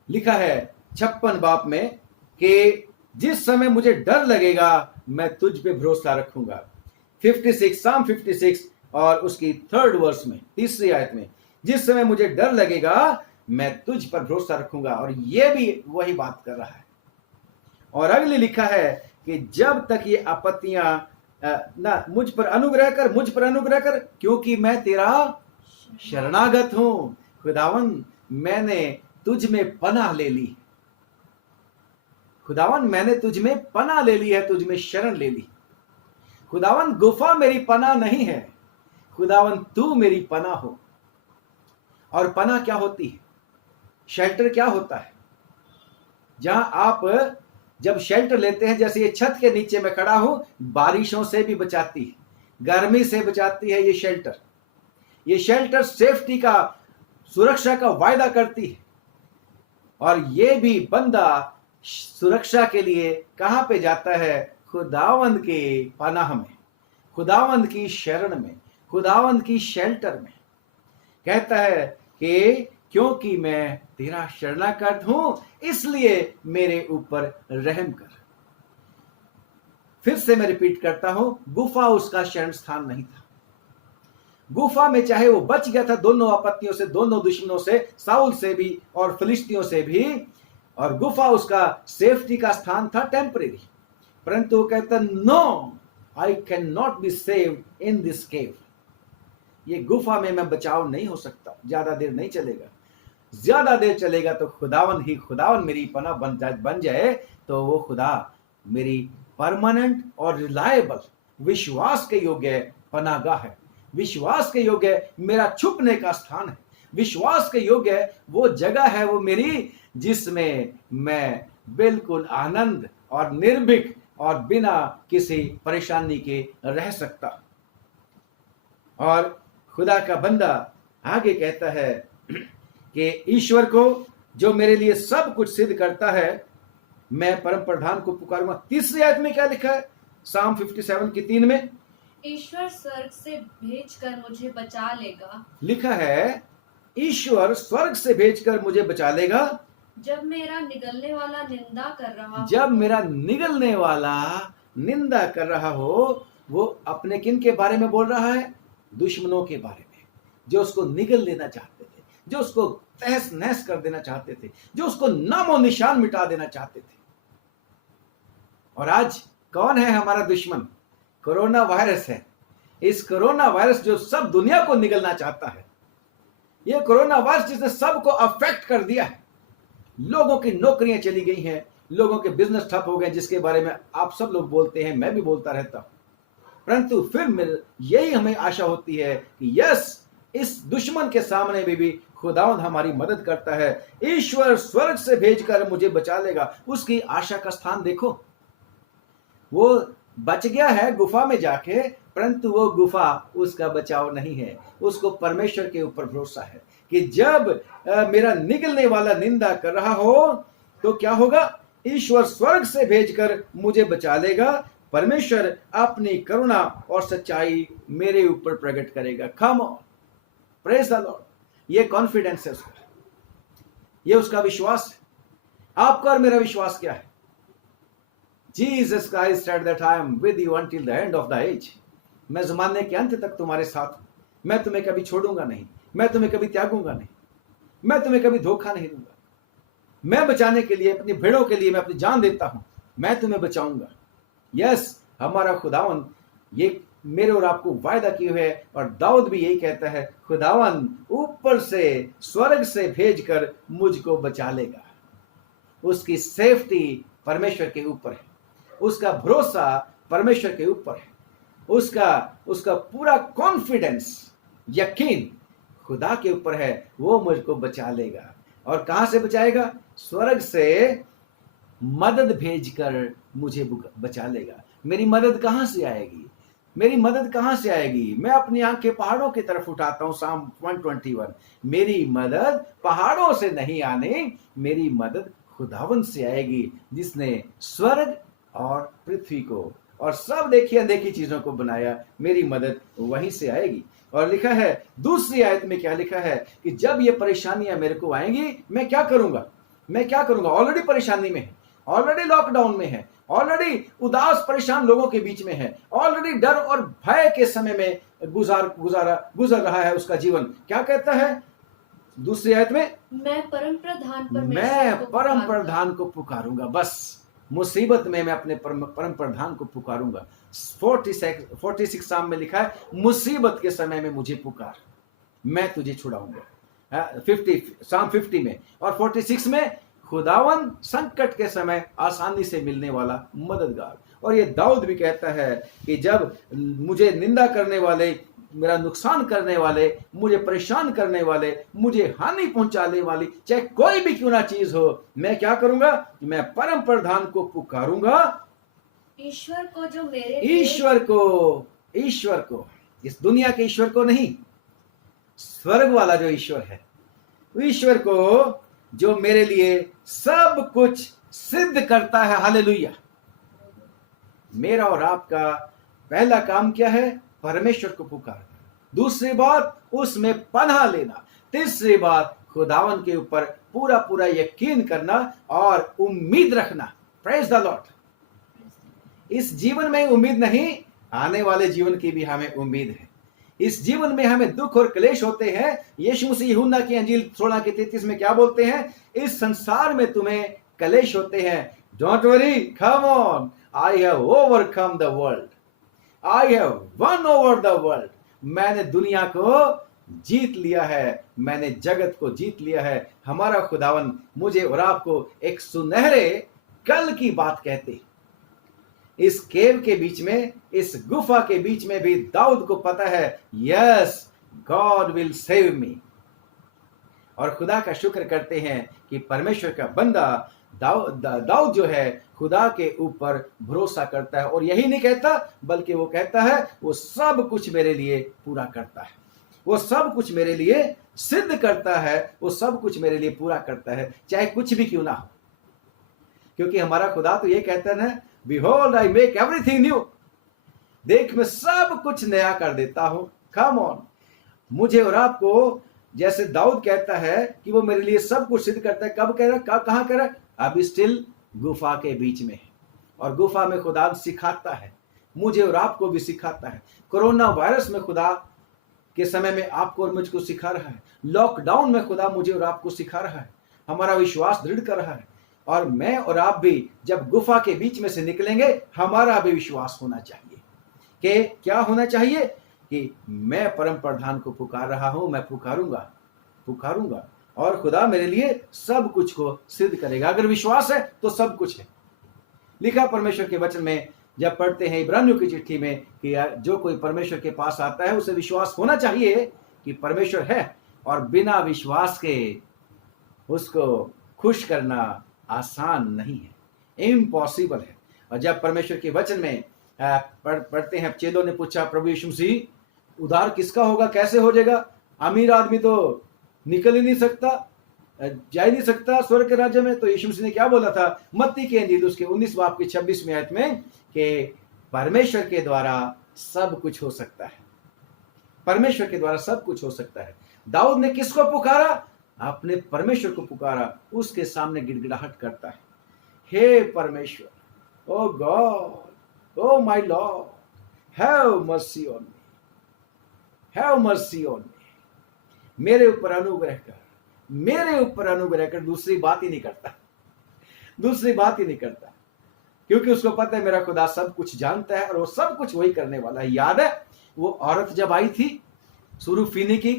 लिखा है 56 बाब में कि जिस समय मुझे डर लगेगा मैं तुझ पे भरोसा रखूंगा। 56 साम 56 और उसकी 3rd वर्स में, 3री आयत में, जिस समय मुझे डर लगेगा मैं तुझ पर भरोसा रखूंगा। और ये भी वही बात कर रहा है। और अगले लिखा है कि जब तक ये आपत्तियां ना मुझ पर अनुग्रह कर, क्योंकि मैं तेरा शरणागत हूं। खुदावन मैंने तुझ में पनाह ले ली, खुदावन मैंने तुझ में पनाह ले ली है, तुझ में शरण ले ली। खुदावन गुफा मेरी पनाह नहीं है, खुदावन तू मेरी पनाह हो। और पनाह क्या होती है? शेल्टर क्या होता है? जहां आप जब शेल्टर लेते हैं, जैसे ये छत के नीचे मैं खड़ा हूं, बारिशों से भी बचाती है, गर्मी से बचाती है। ये शेल्टर सेफ्टी का, सुरक्षा का वायदा करती है। और ये भी बंदा सुरक्षा के लिए कहां पे जाता है? खुदावंद के पनाह में, खुदावंद की शरण में, खुदावंद की शेल्टर में। कहता है कि क्योंकि मैं तेरा शरणागत हूं, इसलिए मेरे ऊपर रहम कर। फिर से मैं रिपीट करता हूं, गुफा उसका शरण स्थान नहीं था। गुफा में चाहे वो बच गया था दोनों आपत्तियों से, दोनों दुश्मनों से, साउल से भी और फिलिस्तियों से भी, और गुफा उसका सेफ्टी का स्थान था, टेम्परेरी। परंतु वो कहता, no, I can not be saved in this cave. ये गुफा में मैं बचाव नहीं हो सकता, ज्यादा देर नहीं चलेगा। ज्यादा देर चलेगा तो खुदावन मेरी पनाह बन जाए, तो वो खुदा मेरी परमानेंट और रिलायबल, विश्वास के योग्य पनाहगाह है, विश्वास के योग्य मेरा छुपने का स्थान है, विश्वास के योग्य वो जगह है वो मेरी, जिसमें मैं बिल्कुल आनंद और निर्भीक और बिना किसी परेशानी के रह सकता। और खुदा का बंदा आगे कहता है कि ईश्वर को जो मेरे लिए सब कुछ सिद्ध करता है, मैं परम प्रधान को पुकारूंगा। 3री आयत में क्या लिखा है? साम 57 की 3 में, ईश्वर स्वर्ग से भेजकर मुझे बचा लेगा। लिखा है ईश्वर स्वर्ग से भेजकर मुझे बचा लेगा। जब मेरा निगलने वाला निंदा कर रहा हो, जब मेरा निगलने वाला निंदा कर रहा हो। वो अपने किन के बारे में बोल रहा है? दुश्मनों के बारे में, जो उसको निगल लेना चाहते थे, जो उसको तहस नहस कर देना चाहते थे, जो उसको नामो निशान मिटा देना चाहते थे। और आज कौन है हमारा दुश्मन? कोरोना वायरस है। इस कोरोना वायरस जो सब दुनिया को निगलना चाहता है, ये कोरोना वायरस जिसने सबको अफेक्ट कर दिया है। लोगों की नौकरियां चली गई हैं, लोगों के बिजनेस ठप हो गए, जिसके बारे में आप सब लोग बोलते हैं, मैं भी बोलता रहता हूं। परंतु फिर यही हमें आशा होती है कि यस, इस दुश्मन के सामने भी खुदावंद हमारी मदद करता है। ईश्वर स्वर्ग से भेजकर मुझे बचा लेगा। उसकी आशा का स्थान देखो, वो बच गया है गुफा में जाके, परंतु वो गुफा उसका बचाव नहीं है। उसको परमेश्वर के ऊपर भरोसा है कि जब मेरा निगलने वाला निंदा कर रहा हो तो क्या होगा? ईश्वर स्वर्ग से भेजकर मुझे बचा लेगा। परमेश्वर अपनी करुणा और सच्चाई मेरे ऊपर प्रकट करेगा। Come on, praise the Lord. ये कॉन्फिडेंस है उसका, ये उसका विश्वास है। आपका और मेरा विश्वास क्या है? Jesus Christ said that I am with you until the end of the age. मैं ज़माने के अंत तक तुम्हारे साथ हूं, मैं तुम्हें कभी छोड़ूंगा नहीं, मैं तुम्हें कभी त्यागूंगा नहीं, मैं तुम्हें कभी धोखा नहीं दूंगा। मैं बचाने के लिए, अपनी भेड़ों के लिए मैं अपनी जान देता हूं, मैं तुम्हें बचाऊंगा। यस, हमारा खुदावन ये मेरे और आपको वायदा किए हुए है। और दाऊद भी यही कहता है, खुदावन ऊपर से स्वर्ग से भेजकर मुझको बचा लेगा। उसकी सेफ्टी परमेश्वर के ऊपर है, उसका भरोसा परमेश्वर के ऊपर है, उसका पूरा कॉन्फिडेंस, यकीन खुदा के ऊपर है। वो मुझको बचा लेगा। और कहां से बचाएगा? स्वर्ग से मदद भेजकर मुझे बचा लेगा। मेरी मदद कहां से आएगी? मेरी मदद कहां से आएगी? मैं अपनी आंखें पहाड़ों की तरफ उठाता हूं, साम 121। मेरी मदद पहाड़ों से नहीं आने, मेरी मदद खुदावन से आएगी, जिसने स्वर्ग और पृथ्वी को और सब देखी अनदेखी चीजों को बनाया। मेरी मदद वहीं से आएगी। और लिखा है दूसरी आयत में, क्या लिखा है कि जब ये परेशानियां मेरे को आएंगी, मैं क्या करूंगा? मैं क्या करूंगा? ऑलरेडी परेशानी में है, ऑलरेडी लॉकडाउन में है, ऑलरेडी उदास परेशान लोगों के बीच में है, ऑलरेडी डर और भय के समय में गुजर रहा है उसका जीवन। क्या कहता है दूसरी आयत में? मैं परम प्रधान परमेश्वर मैं को परम पुकारूंगा। प्रधान को पुकारूंगा। बस मुसीबत में मैं अपने परम प्रधान को पुकारूंगा। 46 साम में लिखा है, मुसीबत के समय में मुझे पुकार, मैं तुझे छुड़ाऊंगा। 50 में और 46 में, खुदावन संकट के समय आसानी से मिलने वाला मददगार। और ये दाऊद भी कहता है कि जब मुझे निंदा करने वाले, मेरा नुकसान करने वाले, मुझे परेशान करने वाले, मुझे हानि पहुंचाने वाली चाहे कोई भी क्यों ना चीज हो, मैं क्या करूंगा? मैं परम प्रधान को पुकारूंगा, ईश्वर को जो मेरे ईश्वर को, इस दुनिया के ईश्वर को नहीं, स्वर्ग वाला जो ईश्वर है, ईश्वर को जो मेरे लिए सब कुछ सिद्ध करता है। हालेलुया। मेरा और आपका पहला काम क्या है? परमेश्वर को पुकारना। दूसरी बात, उसमें पनाह लेना। तीसरी बात, खुदावन के ऊपर पूरा पूरा यकीन करना और उम्मीद रखना। Praise the Lord. इस जीवन में उम्मीद नहीं, आने वाले जीवन की भी हमें उम्मीद है। इस जीवन में हमें दुख और क्लेश होते हैं। यीशु मसीह यूहन्ना की अंजील 16:33 में क्या बोलते हैं? इस संसार में तुम्हें क्लेश होते हैं, don't worry, come on, I have overcome the world, I have one over the world. मैंने दुनिया को जीत लिया है, मैंने जगत को जीत लिया है। हमारा खुदावन मुझे और आपको एक सुनहरे कल की बात कहते। इस केव के बीच में, इस गुफा के बीच में भी दाऊद को पता है, yes, God will save me. और खुदा का शुक्र करते हैं कि परमेश्वर का बंदा दाऊद जो है, खुदा के ऊपर भरोसा करता है। और यही नहीं कहता, बल्कि वो कहता है, वो सब कुछ मेरे लिए पूरा करता है, वो सब कुछ मेरे लिए सिद्ध करता है, वो सब कुछ मेरे लिए पूरा करता है, चाहे कुछ भी क्यों ना हो। क्योंकि हमारा खुदा तो ये कहता है ना, Behold, I make everything new. देख, मैं सब कुछ नया कर देता हूं। Come on. मुझे और आपको, जैसे दाऊद कहता है कि वो मेरे लिए सब कुछ सिद्ध करता है। कब कह रहा है? कहां कह रहा है? अभी स्टिल गुफा के बीच में है, और गुफा में खुदा सिखाता है, मुझे और आपको भी सिखाता है। कोरोना वायरस में खुदा के समय में आपको और मुझको सिखा रहा है। लॉकडाउन में खुदा मुझे और आपको सिखा रहा है, हमारा विश्वास दृढ़ कर रहा है। और मैं और आप भी जब गुफा के बीच में से निकलेंगे, हमारा भी विश्वास होना चाहिए कि क्या होना चाहिए? कि मैं परम प्रधान को पुकार रहा हूं, मैं पुकारूंगा और खुदा मेरे लिए सब कुछ को सिद्ध करेगा। अगर विश्वास है तो सब कुछ है। लिखा परमेश्वर के वचन में, जब पढ़ते हैं इब्रानियों की चिट्ठी में, कि जो कोई परमेश्वर के पास आता है उसे विश्वास होना चाहिए कि परमेश्वर है, और बिना विश्वास के उसको खुश करना आसान नहीं है, इम्पॉसिबल है। और जब परमेश्वर के वचन में पढ़ते हैं, चेलों ने पूछा, प्रभु यीशु मसीह, उद्धार किसका होगा, कैसे हो जाएगा? अमीर आदमी तो निकल ही नहीं सकता, जा ही नहीं सकता स्वर्ग के राज्य में। तो यीशु मसीह ने क्या बोला था? मत्ती के अंजील उसके 19 बाब की 26वीं आयत में, कि परमेश्वर के द्वारा सब कुछ हो सकता है, परमेश्वर के द्वारा सब कुछ हो सकता है। दाऊद ने किसको पुकारा? अपने परमेश्वर को पुकारा, उसके सामने गिड़गिड़ाहट करता है, हे परमेश्वर, O God, O my Lord, have mercy on me, have mercy on me. मेरे ऊपर अनुग्रह कर, मेरे ऊपर अनुग्रह कर। दूसरी बात ही नहीं करता, दूसरी बात ही नहीं करता, क्योंकि उसको पता है मेरा खुदा सब कुछ जानता है और वो सब कुछ वही करने वाला है। याद है वो औरत जब आई थी, सुरूफीनी की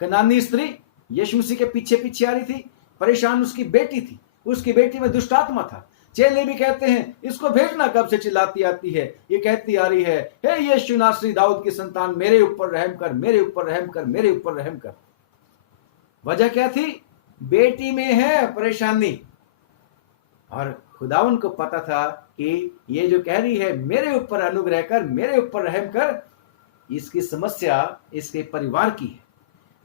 कनानी स्त्री, यीशु मसीह के पीछे पीछे आ रही थी, परेशान उसकी बेटी थी, उसकी बेटी में दुष्ट आत्मा था। चेले भी कहते हैं, इसको भेजना, कब से चिल्लाती आती है, ये कहती आ रही है, हे यीशु नासरी, दाऊद की संतान, मेरे ऊपर रहम कर, मेरे ऊपर रहम कर, मेरे ऊपर रहम कर। वजह क्या थी? बेटी में है परेशानी। और खुदावन को पता था कि ये जो कह रही है मेरे ऊपर अनुग्रह कर, मेरे ऊपर रहम कर, इसकी समस्या इसके परिवार की है।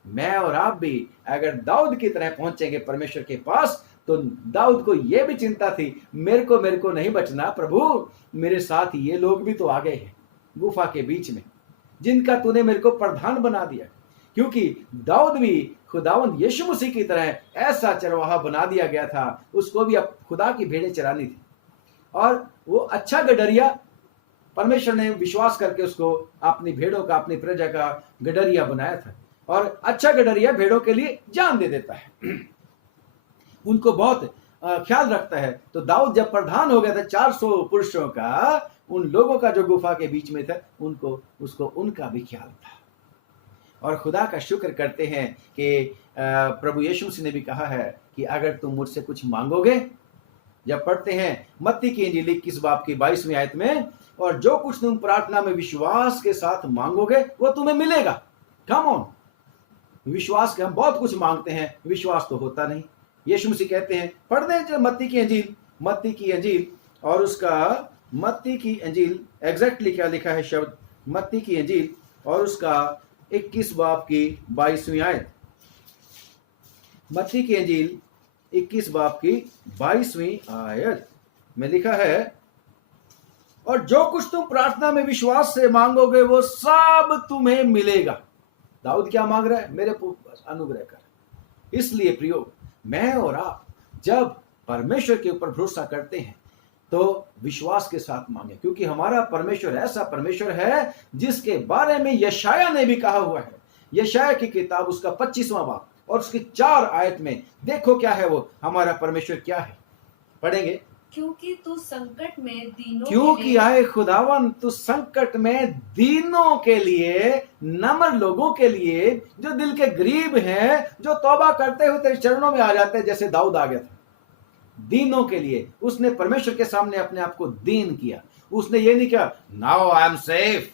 मैं और आप भी अगर दाऊद की तरह पहुंचेंगे परमेश्वर के पास, तो दाऊद को यह भी चिंता थी, मेरे को नहीं बचना प्रभु, मेरे साथ ये लोग भी तो आ गए हैं गुफा के बीच में, जिनका तूने मेरे को प्रधान बना दिया। क्योंकि दाऊद भी खुदावन यीशु मसीह की तरह ऐसा चरवाहा बना दिया गया था, उसको भी अब खुदा की भेड़ें चरानी थी, और वो अच्छा गडरिया, परमेश्वर ने विश्वास करके उसको अपनी भेड़ों का, अपनी प्रजा का गडरिया बनाया था। और अच्छा गडरिया भेड़ों के लिए जान दे देता है, उनको बहुत ख्याल रखता है। तो दाऊद जब प्रधान हो गया था 400 पुरुषों का, उन लोगों का जो गुफा के बीच में था, उसको उनका भी ख्याल था। और खुदा का शुक्र करते हैं कि प्रभु यीशु मसीह ने भी कहा है कि अगर तुम मुझसे कुछ मांगोगे, जब पढ़ते हैं मत्ती की इंजील 21 बाब की 22वीं आयत में, और जो कुछ तुम प्रार्थना में विश्वास के साथ मांगोगे वो तुम्हें मिलेगा। कम ऑन, विश्वास के हम बहुत कुछ मांगते हैं, विश्वास तो होता नहीं। यीशु मसीह कहते हैं, पढ़ दें मत्ती की इंजील और उसका मत्ती की इंजील एग्जैक्टली क्या लिखा है शब्द, मत्ती की इंजील और उसका 21 बाब की 22वीं आयत। मत्ती की इंजील 21 बाब की 22वीं आयत में लिखा है, और जो कुछ तुम प्रार्थना में विश्वास से मांगोगे वो सब तुम्हें मिलेगा। दाऊद क्या मांग रहा है? मेरे को अनुग्रह कर। इसलिए प्रियो, मैं और आप जब परमेश्वर के ऊपर भरोसा करते हैं तो विश्वास के साथ मांगे, क्योंकि हमारा परमेश्वर ऐसा परमेश्वर है जिसके बारे में यशाया ने भी कहा हुआ है। यशाया की किताब उसका 25वां बाब और उसकी 4 आयत में देखो क्या है वो हमारा परमेश्वर क्या है, पढ़ेंगे। क्योंकि तू संकट में दीनों क्योंकि आए खुदावन तू संकट में दीनों के लिए, नम्र लोगों के लिए, जो दिल के गरीब हैं, जो तौबा करते हुए तेरे चरणों में आ जाते हैं, जैसे दाऊद आ गया था। दीनों के लिए उसने परमेश्वर के सामने अपने आप को दीन किया। उसने ये नहीं किया नाउ आई एम सेफ,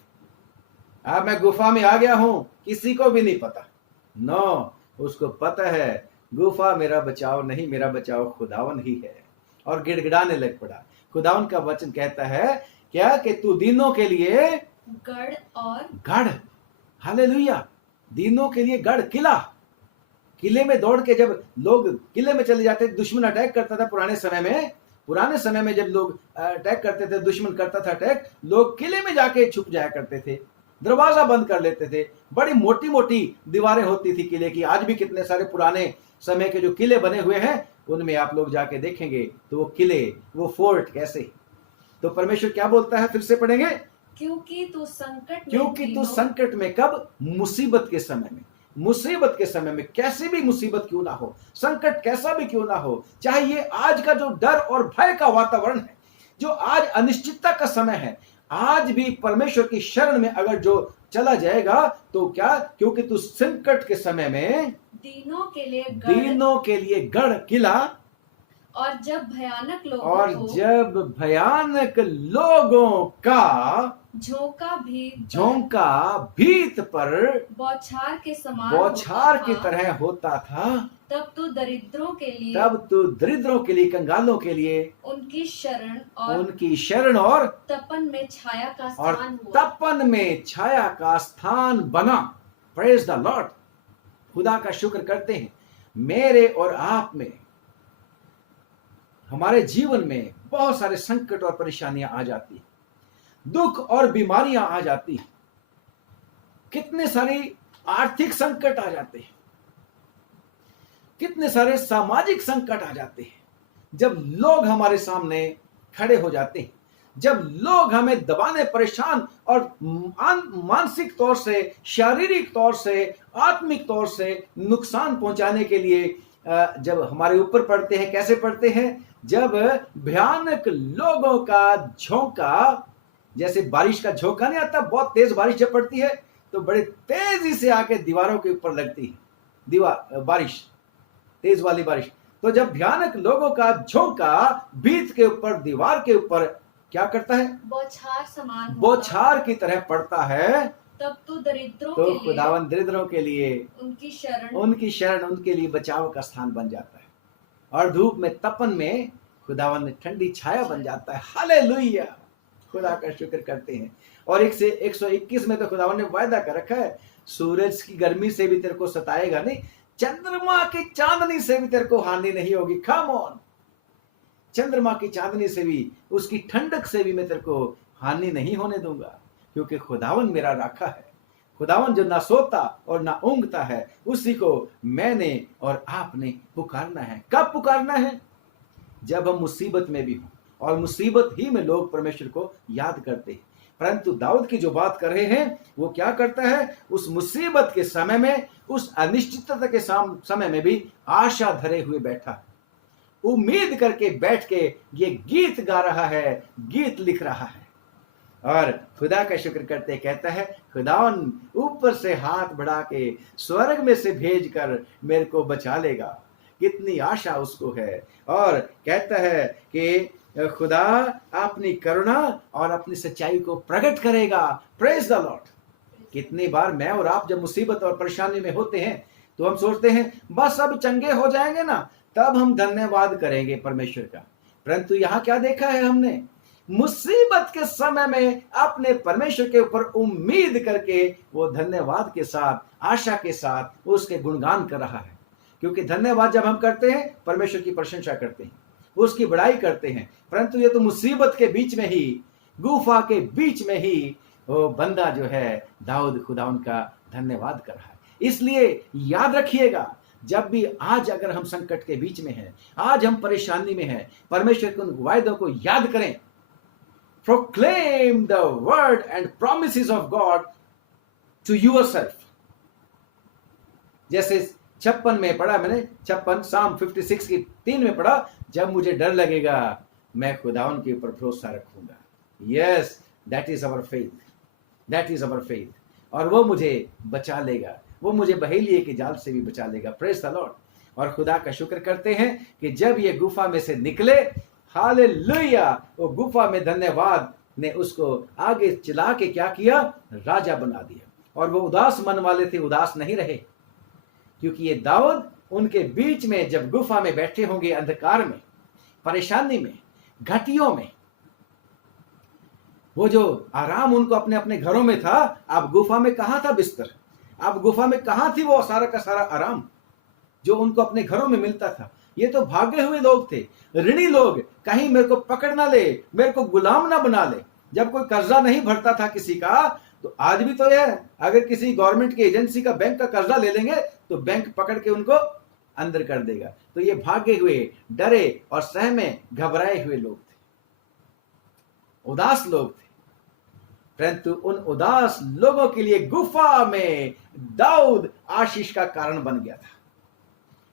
अब मैं गुफा में आ गया हूं, किसी को भी नहीं पता। नो, उसको पता है गुफा मेरा बचाव नहीं, मेरा बचाव खुदावन ही है, और गिड़गिड़ाने लग पड़ा। खुदावन का वचन कहता है क्या कि तू दीनों के लिए गढ़, हालेलुया, दीनों के लिए गढ़, किले में दौड़ के जब लोग किले में चले जाते, दुश्मन अटैक करता था पुराने समय में जब लोग अटैक करते थे, दुश्मन करता था अटैक, लोग किले में जाके छुप जाया करते थे, दरवाजा बंद कर लेते थे। बड़ी मोटी मोटी दीवारें होती थी किले की। आज भी कितने सारे पुराने समय के जो किले बने हुए हैं उनमें आप लोग जाके देखेंगे तो वो किले, वो फोर्ट कैसे। तो परमेश्वर क्या बोलता है, फिर से पढ़ेंगे, क्योंकि तू संकट में, कब? मुसीबत के समय में, कैसी भी मुसीबत क्यों ना हो, संकट कैसा भी क्यों ना हो, चाहे ये आज का जो डर और भय का वातावरण है, जो आज अनिश्चितता का समय है, आज भी परमेश्वर की शरण में अगर जो चला जाएगा तो क्या, क्योंकि तू संकट के समय में दीनों के लिए गढ़, किला, और जब भयानक लोगों का झोंका भीत पर बौछार की तरह होता था, तब तू दरिद्रों के लिए, कंगालों के लिए उनकी शरण और तपन में छाया का स्थान बना। Praise the Lord. खुदा का शुक्र करते हैं, मेरे और आप में, हमारे जीवन में बहुत सारे संकट और परेशानियां आ जाती हैं, दुख और बीमारियां आ जाती हैं, कितने सारी आर्थिक संकट आ जाते हैं, कितने सारे सामाजिक संकट आ जाते हैं। जब लोग हमारे सामने खड़े हो जाते हैं, जब लोग हमें दबाने, परेशान और मानसिक तौर से, शारीरिक तौर से, आत्मिक तौर से नुकसान पहुंचाने के लिए जब हमारे ऊपर पड़ते हैं, कैसे पड़ते हैं? जब भयानक लोगों का झोंका, जैसे बारिश का झोंका नहीं आता, बहुत तेज बारिश जब पड़ती है तो बड़े तेजी से आके दीवारों के ऊपर लगती है बारिश, तेज वाली बारिश। तो जब भयानक लोगों का झोंका भीत के ऊपर, दीवार के ऊपर क्या करता है? बौछार की तरह पड़ता है, तब तू दरिद्रों तो खुदावन दरिद्रों के लिए उनकी शरण, उनके लिए बचाव का स्थान बन जाता है। और धूप में, तपन में खुदावन ने ठंडी छाया बन जाता है। हालेलुया, खुदा का शुक्र करते हैं। और 121 में तो खुदावन ने वायदा कर रखा है, सूरज की गर्मी से भी तेरे को सताएगा नहीं, चंद्रमा की चांदनी से भी तेरे को हानि नहीं होगी। कम ऑन, चंद्रमा की चांदनी से भी, उसकी ठंडक से भी मैं तेरे को हानि नहीं होने दूंगा, क्योंकि खुदावन मेरा राखा है। खुदावन जो ना सोता और ना ऊंघता है, उसी को मैंने और आपने पुकारना है। कब पुकारना है? जब हम मुसीबत में भी हों, और मुसीबत ही में लोग परमेश्वर को याद करते हैं। परंतु दाऊद की जो बात कर रहे हैं, वो क्या करता है? उस मुसीबत के समय में, उस अनिश्चितता के समय में भी आशा धरे हुए बैठा, उम्मीद करके बैठ के ये गीत गा रहा है, गीत लिख रहा है, और खुदा का शुक्र करते कहता है, खुदावन ऊपर से हाथ बढ़ा के स्वर्ग में से भेज कर मेरे को बचा लेगा। कितनी आशा उसको है। और कहता है कि खुदा अपनी करुणा और अपनी सच्चाई को प्रकट करेगा। Praise the Lord. कितनी बार मैं और आप जब मुसीबत और परेशानी में होते हैं, तो हम सोचते हैं बस अब चंगे हो जाएंगे ना, तब हम धन्यवाद करेंगे परमेश्वर का। परंतु यहाँ क्या देखा है हमने? मुसीबत के समय में अपने परमेश्वर के ऊपर उम्मीद करके वो धन्यवाद के साथ, आशा के साथ उसके गुणगान कर रहा है। क्योंकि धन्यवाद जब हम करते हैं, परमेश्वर की प्रशंसा करते हैं, उसकी बड़ाई करते हैं। परंतु ये तो मुसीबत के बीच में ही, गुफा के बीच में ही वो बंदा जो है दाऊद खुदा उनका धन्यवाद कर रहा है। इसलिए याद रखिएगा, जब भी आज अगर हम संकट के बीच में हैं, आज हम परेशानी में हैं, परमेश्वर के उन वायदों को याद करें। Proclaim the word and promises of God to yourself. जैसे 56 में पढ़ा मैंने, 56 साम 56 की 3 में पढ़ा, जब मुझे डर लगेगा मैं खुदावन के ऊपर भरोसा रखूंगा। Yes, that is our faith. That is our faith. और वो मुझे बचा लेगा, वो मुझे बहेलिये के जाल से भी बचा लेगा। Praise the Lord. और खुदा का शुक्र करते हैं कि जब ये गुफा में से निकले, हालेलुया, वो गुफा में धन्यवाद ने उसको आगे चला के क्या किया? राजा बना दिया। और वो उदास मन वाले थे, उदास नहीं रहे, क्योंकि ये दाऊद उनके बीच में जब गुफा में बैठे होंगे, अंधकार में, परेशानी में, घाटियों में, वो जो आराम उनको अपने अपने घरों में था, अब गुफा में कहां था बिस्तर? अब गुफा में कहां थी वो सारा का सारा आराम जो उनको अपने घरों में मिलता था? ये तो भागे हुए लोग थे, ऋणी लोग, कहीं मेरे को पकड़ ना ले, मेरे को गुलाम ना बना ले। जब कोई कर्जा नहीं भरता था किसी का, तो आज भी तो है, अगर किसी गवर्नमेंट की एजेंसी का बैंक का कर्जा ले लेंगे तो बैंक पकड़ के उनको अंदर कर देगा। तो ये भागे हुए, डरे और सहमे, घबराए हुए लोग थे, उदास लोग थे। परंतु उन उदास लोगों के लिए गुफा में दाऊद आशीष का कारण बन गया था।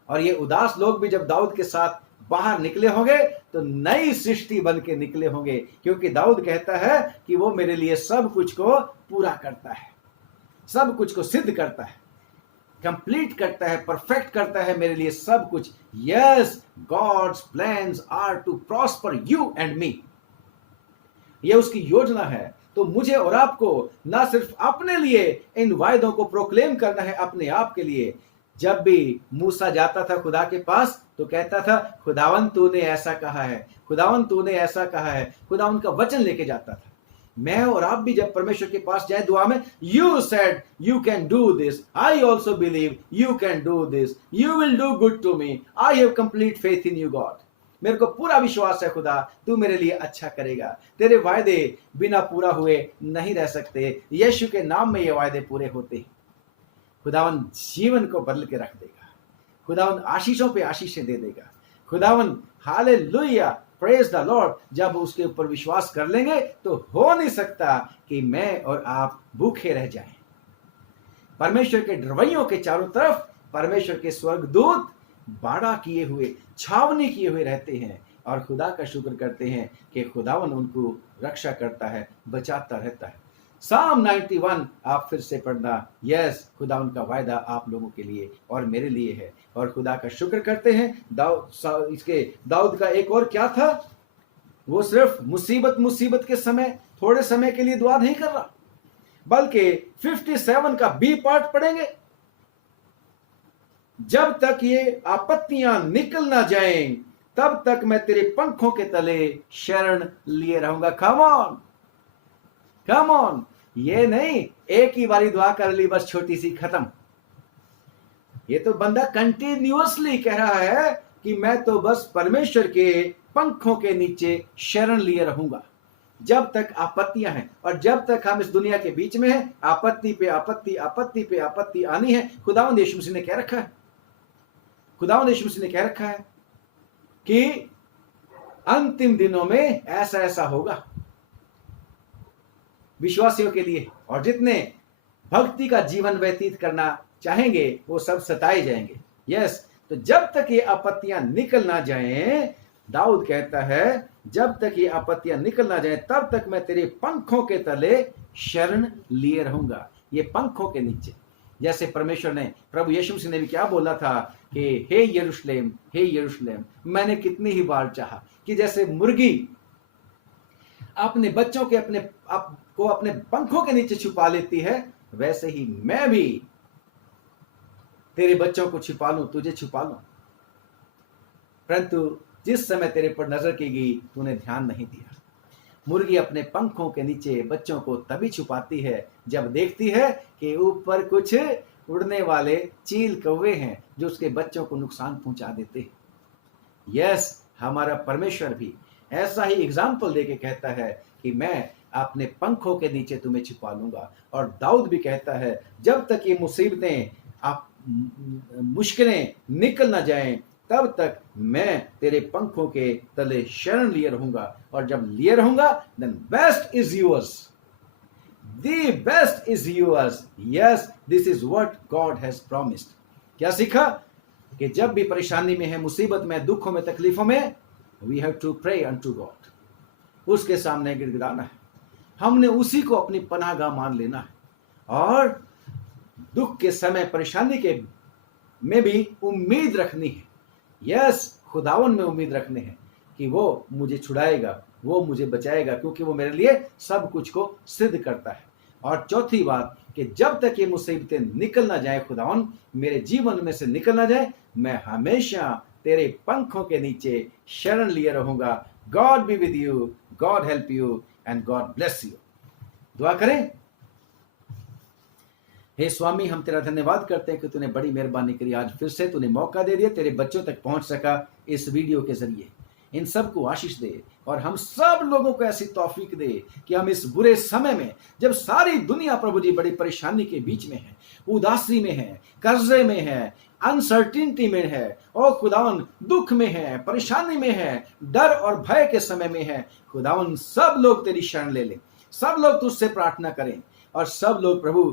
और ये उदास लोग भी जब दाऊद के साथ बाहर निकले होंगे, तो नई सृष्टि बन के निकले होंगे, क्योंकि दाऊद कहता है कि वो मेरे लिए सब कुछ को पूरा करता है, सब कुछ को सिद्ध करता है, कंप्लीट करता है, परफेक्ट करता है मेरे लिए सब कुछ। Yes, God's plans are to prosper you and me. ये उसकी योजना है। तो मुझे और आपको ना सिर्फ अपने लिए इन वायदों को प्रोक्लेम करना है अपने आप के लिए। जब भी मूसा जाता था खुदा के पास, तो कहता था, खुदावन तूने ऐसा कहा है, खुदावन तूने ऐसा कहा है, खुदावन का वचन लेके जाता था। मैं और आप भी जब परमेश्वर के पास जाए दुआ में, you said you can do this, I also believe you can do this, you will do good to me, I have complete faith in you God. मेरे को पूरा विश्वास है खुदा, तू मेरे लिए अच्छा करेगा, तेरे वायदे बिना पूरा हुए नहीं रह सकते। यीशु के नाम में ये वायदे पूरे होते हैं। खुदावन जीवन को बदल के रख देगा, खुदावन आशीषों पे आशीषें दे देगा। खुदावन हालेलुया, प्रेज द लॉर्ड, जब उसके ऊपर विश्वास कर लेंगे तो हो नहीं सकता कि मैं और आप भूखे रह जाएं। परमेश्वर के रवैयों के चारों तरफ परमेश्वर के स्वर्गदूत बाड़ा किए हुए, छावनी किए हुए रहते हैं, और खुदा का शुक्र करते हैं कि खुदावन उनको रक्षा करता है, बचाता रहता है। साम 91 आप फिर से पढ़ना। यस, खुदा उनका वायदा आप लोगों के लिए और मेरे लिए है, और खुदा का शुक्र करते हैं। दाऊद का एक और क्या था? वो सिर्फ मुसीबत के समय, थोड़े समय के लिए दुआ नहीं कर रहा, बल्कि 57 का बी पार्ट पढ़ेंगे, जब तक ये आपत्तियां निकल ना जाएं तब तक मैं तेरे पंखों के तले शरण लिए रहूंगा। Come on, come on. ये नहीं एक ही बारी दुआ कर ली बस छोटी सी, खत्म। ये तो बंदा कंटिन्यूअसली कह रहा है कि मैं तो बस परमेश्वर के पंखों के नीचे शरण लिए रहूंगा जब तक आपत्तियां हैं। और जब तक हम इस दुनिया के बीच में हैं, आपत्ति पे आपत्ति, आपत्ति पे आपत्ति आनी है। खुदावंद यीशु मसीह ने कह रखा है, खुदावंद यीशु मसीह ने कह रखा है कि अंतिम दिनों में ऐसा ऐसा होगा विश्वासियों के लिए, और जितने भक्ति का जीवन व्यतीत करना चाहेंगे वो सब सताए जाएंगे। यस, तो जब तक ये आपत्तियां निकल ना जाएं, दाऊद कहता है जब तक ये आपत्तियां निकल ना जाएं तब तक मैं तेरे पंखों के तले शरण लिए रहूंगा। ये पंखों के नीचे, जैसे परमेश्वर ने, प्रभु यीशु मसीह ने भी क्या बोला था कि हे यरूशलेम, हे यरूशलेम, मैंने कितनी ही बार चाहा कि जैसे मुर्गी अपने बच्चों के को अपने पंखों के नीचे छुपा लेती है, वैसे ही मैं भी तेरे बच्चों को छुपा लूं, तुझे छुपा लूं। परंतु जिस समय तेरे पर नजर की गई तूने ध्यान नहीं दिया। मुर्गी अपने पंखों के नीचे बच्चों को तभी छुपाती है जब देखती है कि ऊपर कुछ उड़ने वाले चील कौवे हैं जो उसके बच्चों को नुकसान पहुंचा देते हैं। यस, हमारा परमेश्वर भी ऐसा ही एग्जाम्पल देके कहता है कि मैं अपने पंखों के नीचे तुम्हें छिपा लूंगा। और दाऊद भी कहता है जब तक ये मुसीबतें, आप मुश्किलें निकल ना जाएं तब तक मैं तेरे पंखों के तले शरण लिए रहूंगा। और जब लिए रहूंगा, then best is yours, the best is yours. Yes, this is what God has promised. क्या सीखा कि जब भी परेशानी में है, मुसीबत में, दुखों में, तकलीफों में, we have to pray unto God. उसके सामने गिड़गिड़ाना है, हमने उसी को अपनी पनाहगाह मान लेना है। और दुख के समय, परेशानी के में भी उम्मीद रखनी है। यस, खुदावन में उम्मीद रखने हैं कि वो मुझे छुड़ाएगा, वो मुझे बचाएगा, क्योंकि वो मेरे लिए सब कुछ को सिद्ध करता है। और चौथी बात कि जब तक ये मुसीबतें निकल ना जाए, खुदावन मेरे जीवन में से निकल ना जाए, मैं हमेशा तेरे पंखों के नीचे शरण लिए रहूंगा। God B with you, God help you and God bless you. दुआ करें। हे स्वामी, हम तेरा धन्यवाद करते हैं कि तूने बड़ी मेहरबानी करी, आज फिर से तूने मौका दे दिया, तेरे बच्चों तक पहुंच सका इस वीडियो के जरिए। इन सबको आशीष दे और हम सब लोगों को ऐसी तौफीक दे कि हम इस बुरे समय में, जब सारी दुनिया प्रभु जी बड़ी परेशानी के बीच में है, उदासी में है, कर्जे में है, अनसर्टिनिटी में है, और खुदावन दुख में है, परेशानी में है, डर और भय के समय में है, खुदावन सब लोग तेरी शरण ले लें, सब लोग तुझसे प्रार्थना करें और सब लोग प्रभु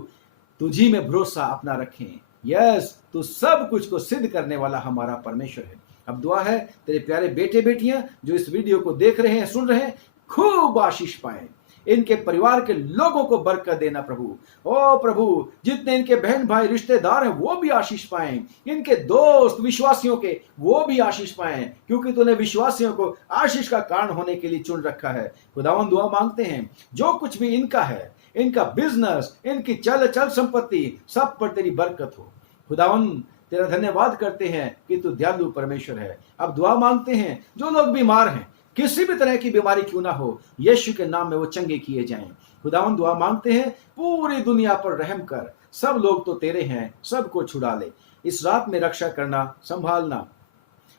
तुझी में भरोसा अपना रखें। यस, तू सब कुछ को सिद्ध करने वाला हमारा परमेश्वर है। अब दुआ है तेरे प्यारे बेटे बेटियां जो इस वीडियो को देख रहे हैं, सुन रहे हैं, खूब आशीष पाएं। इनके परिवार के लोगों को बरकत देना प्रभु। ओ प्रभु, जितने इनके बहन भाई रिश्तेदार हैं वो भी आशीष पाएं, इनके दोस्त विश्वासियों के वो भी आशीष पाएं, क्योंकि तूने विश्वासियों को आशीष का कारण होने के लिए चुन रखा है। खुदावन दुआ मांगते हैं जो कुछ भी इनका है, इनका बिजनेस, इनकी चल संपत्ति, सब पर तेरी बरकत हो। खुदावन तेरा धन्यवाद करते हैं कि तू दयालु परमेश्वर है। अब दुआ मांगते हैं जो लोग बीमार हैं, किसी भी तरह की बीमारी क्यों ना हो, यीशु के नाम में वो चंगे किए जाएं। खुदावन दुआ मांगते हैं पूरी दुनिया पर रहम कर, सब लोग तो तेरे हैं, सबको छुड़ा ले। इस रात में रक्षा करना, संभालना,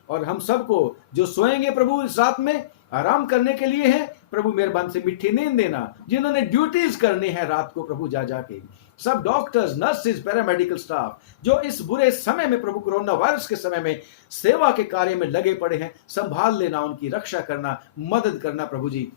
और हम सबको जो सोएंगे प्रभु इस रात में आराम करने के लिए है, प्रभु मेहरबान से मिट्टी नींद देना। जिन्होंने ड्यूटीज करनी है रात को प्रभु जा जाके, सब डॉक्टर्स, नर्सेज, पैरामेडिकल स्टाफ जो इस बुरे समय में प्रभु कोरोना वायरस के समय में सेवा के कार्य में लगे पड़े हैं, संभाल लेना, उनकी रक्षा करना, मदद करना प्रभु जी,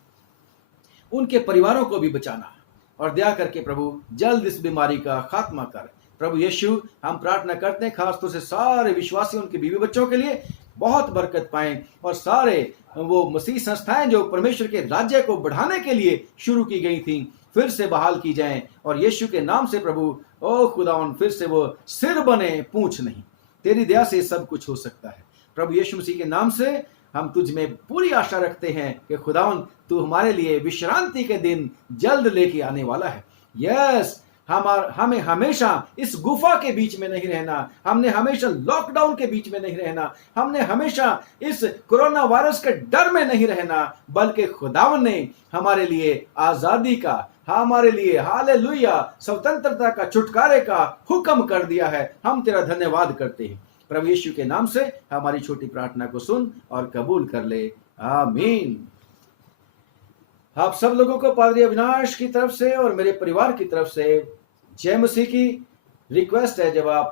उनके परिवारों को भी बचाना, और दया करके प्रभु जल्द इस बीमारी का खात्मा कर। प्रभु यीशु, हम प्रार्थना करते हैं खासतौर से सारे विश्वासी, उनके बीवी बच्चों के लिए बहुत बरकत पाएं, और सारे वो मसीह संस्थाएं जो परमेश्वर के राज्य को बढ़ाने के लिए शुरू की गई थी फिर से बहाल की जाएं, और यीशु के नाम से प्रभु ओ खुदावन फिर से वो सिर बने, पूंछ नहीं। तेरी दया से सब कुछ हो सकता है। प्रभु यीशु मसीह के नाम से हम तुझ में पूरी आशा रखते हैं कि खुदावन तू हमारे लिए विश्रांति के दिन जल्द लेके आने वाला है। यस, हमें हमेशा इस गुफा के बीच में नहीं रहना, हमने हमेशा लॉकडाउन के बीच में नहीं रहना, हमने हमेशा इस कोरोना वायरस के डर में नहीं रहना, बल्कि खुदावन ने हमारे लिए आजादी का, हमारे लिए हालेलुया स्वतंत्रता का, छुटकारे का हुक्म कर दिया है। हम तेरा धन्यवाद करते हैं। प्रभु यीशु के नाम से हमारी छोटी प्रार्थना को सुन और कबूल कर ले, आमीन। आप सब लोगों को पादरी अविनाश की तरफ से और मेरे परिवार की तरफ से जय मसीह की रिक्वेस्ट है, जब आप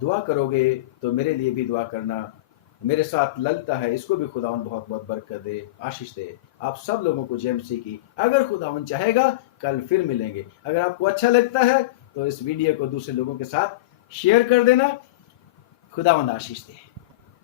दुआ करोगे तो मेरे लिए भी दुआ करना। मेरे साथ ललता है, इसको भी खुदावन बहुत बहुत बरकत दे, आशीष दे। आप सब लोगों को जय मसीह की। अगर खुदावन चाहेगा कल फिर मिलेंगे। अगर आपको अच्छा लगता है तो इस वीडियो को दूसरे लोगों के साथ शेयर कर देना। खुदावन आशीष दे।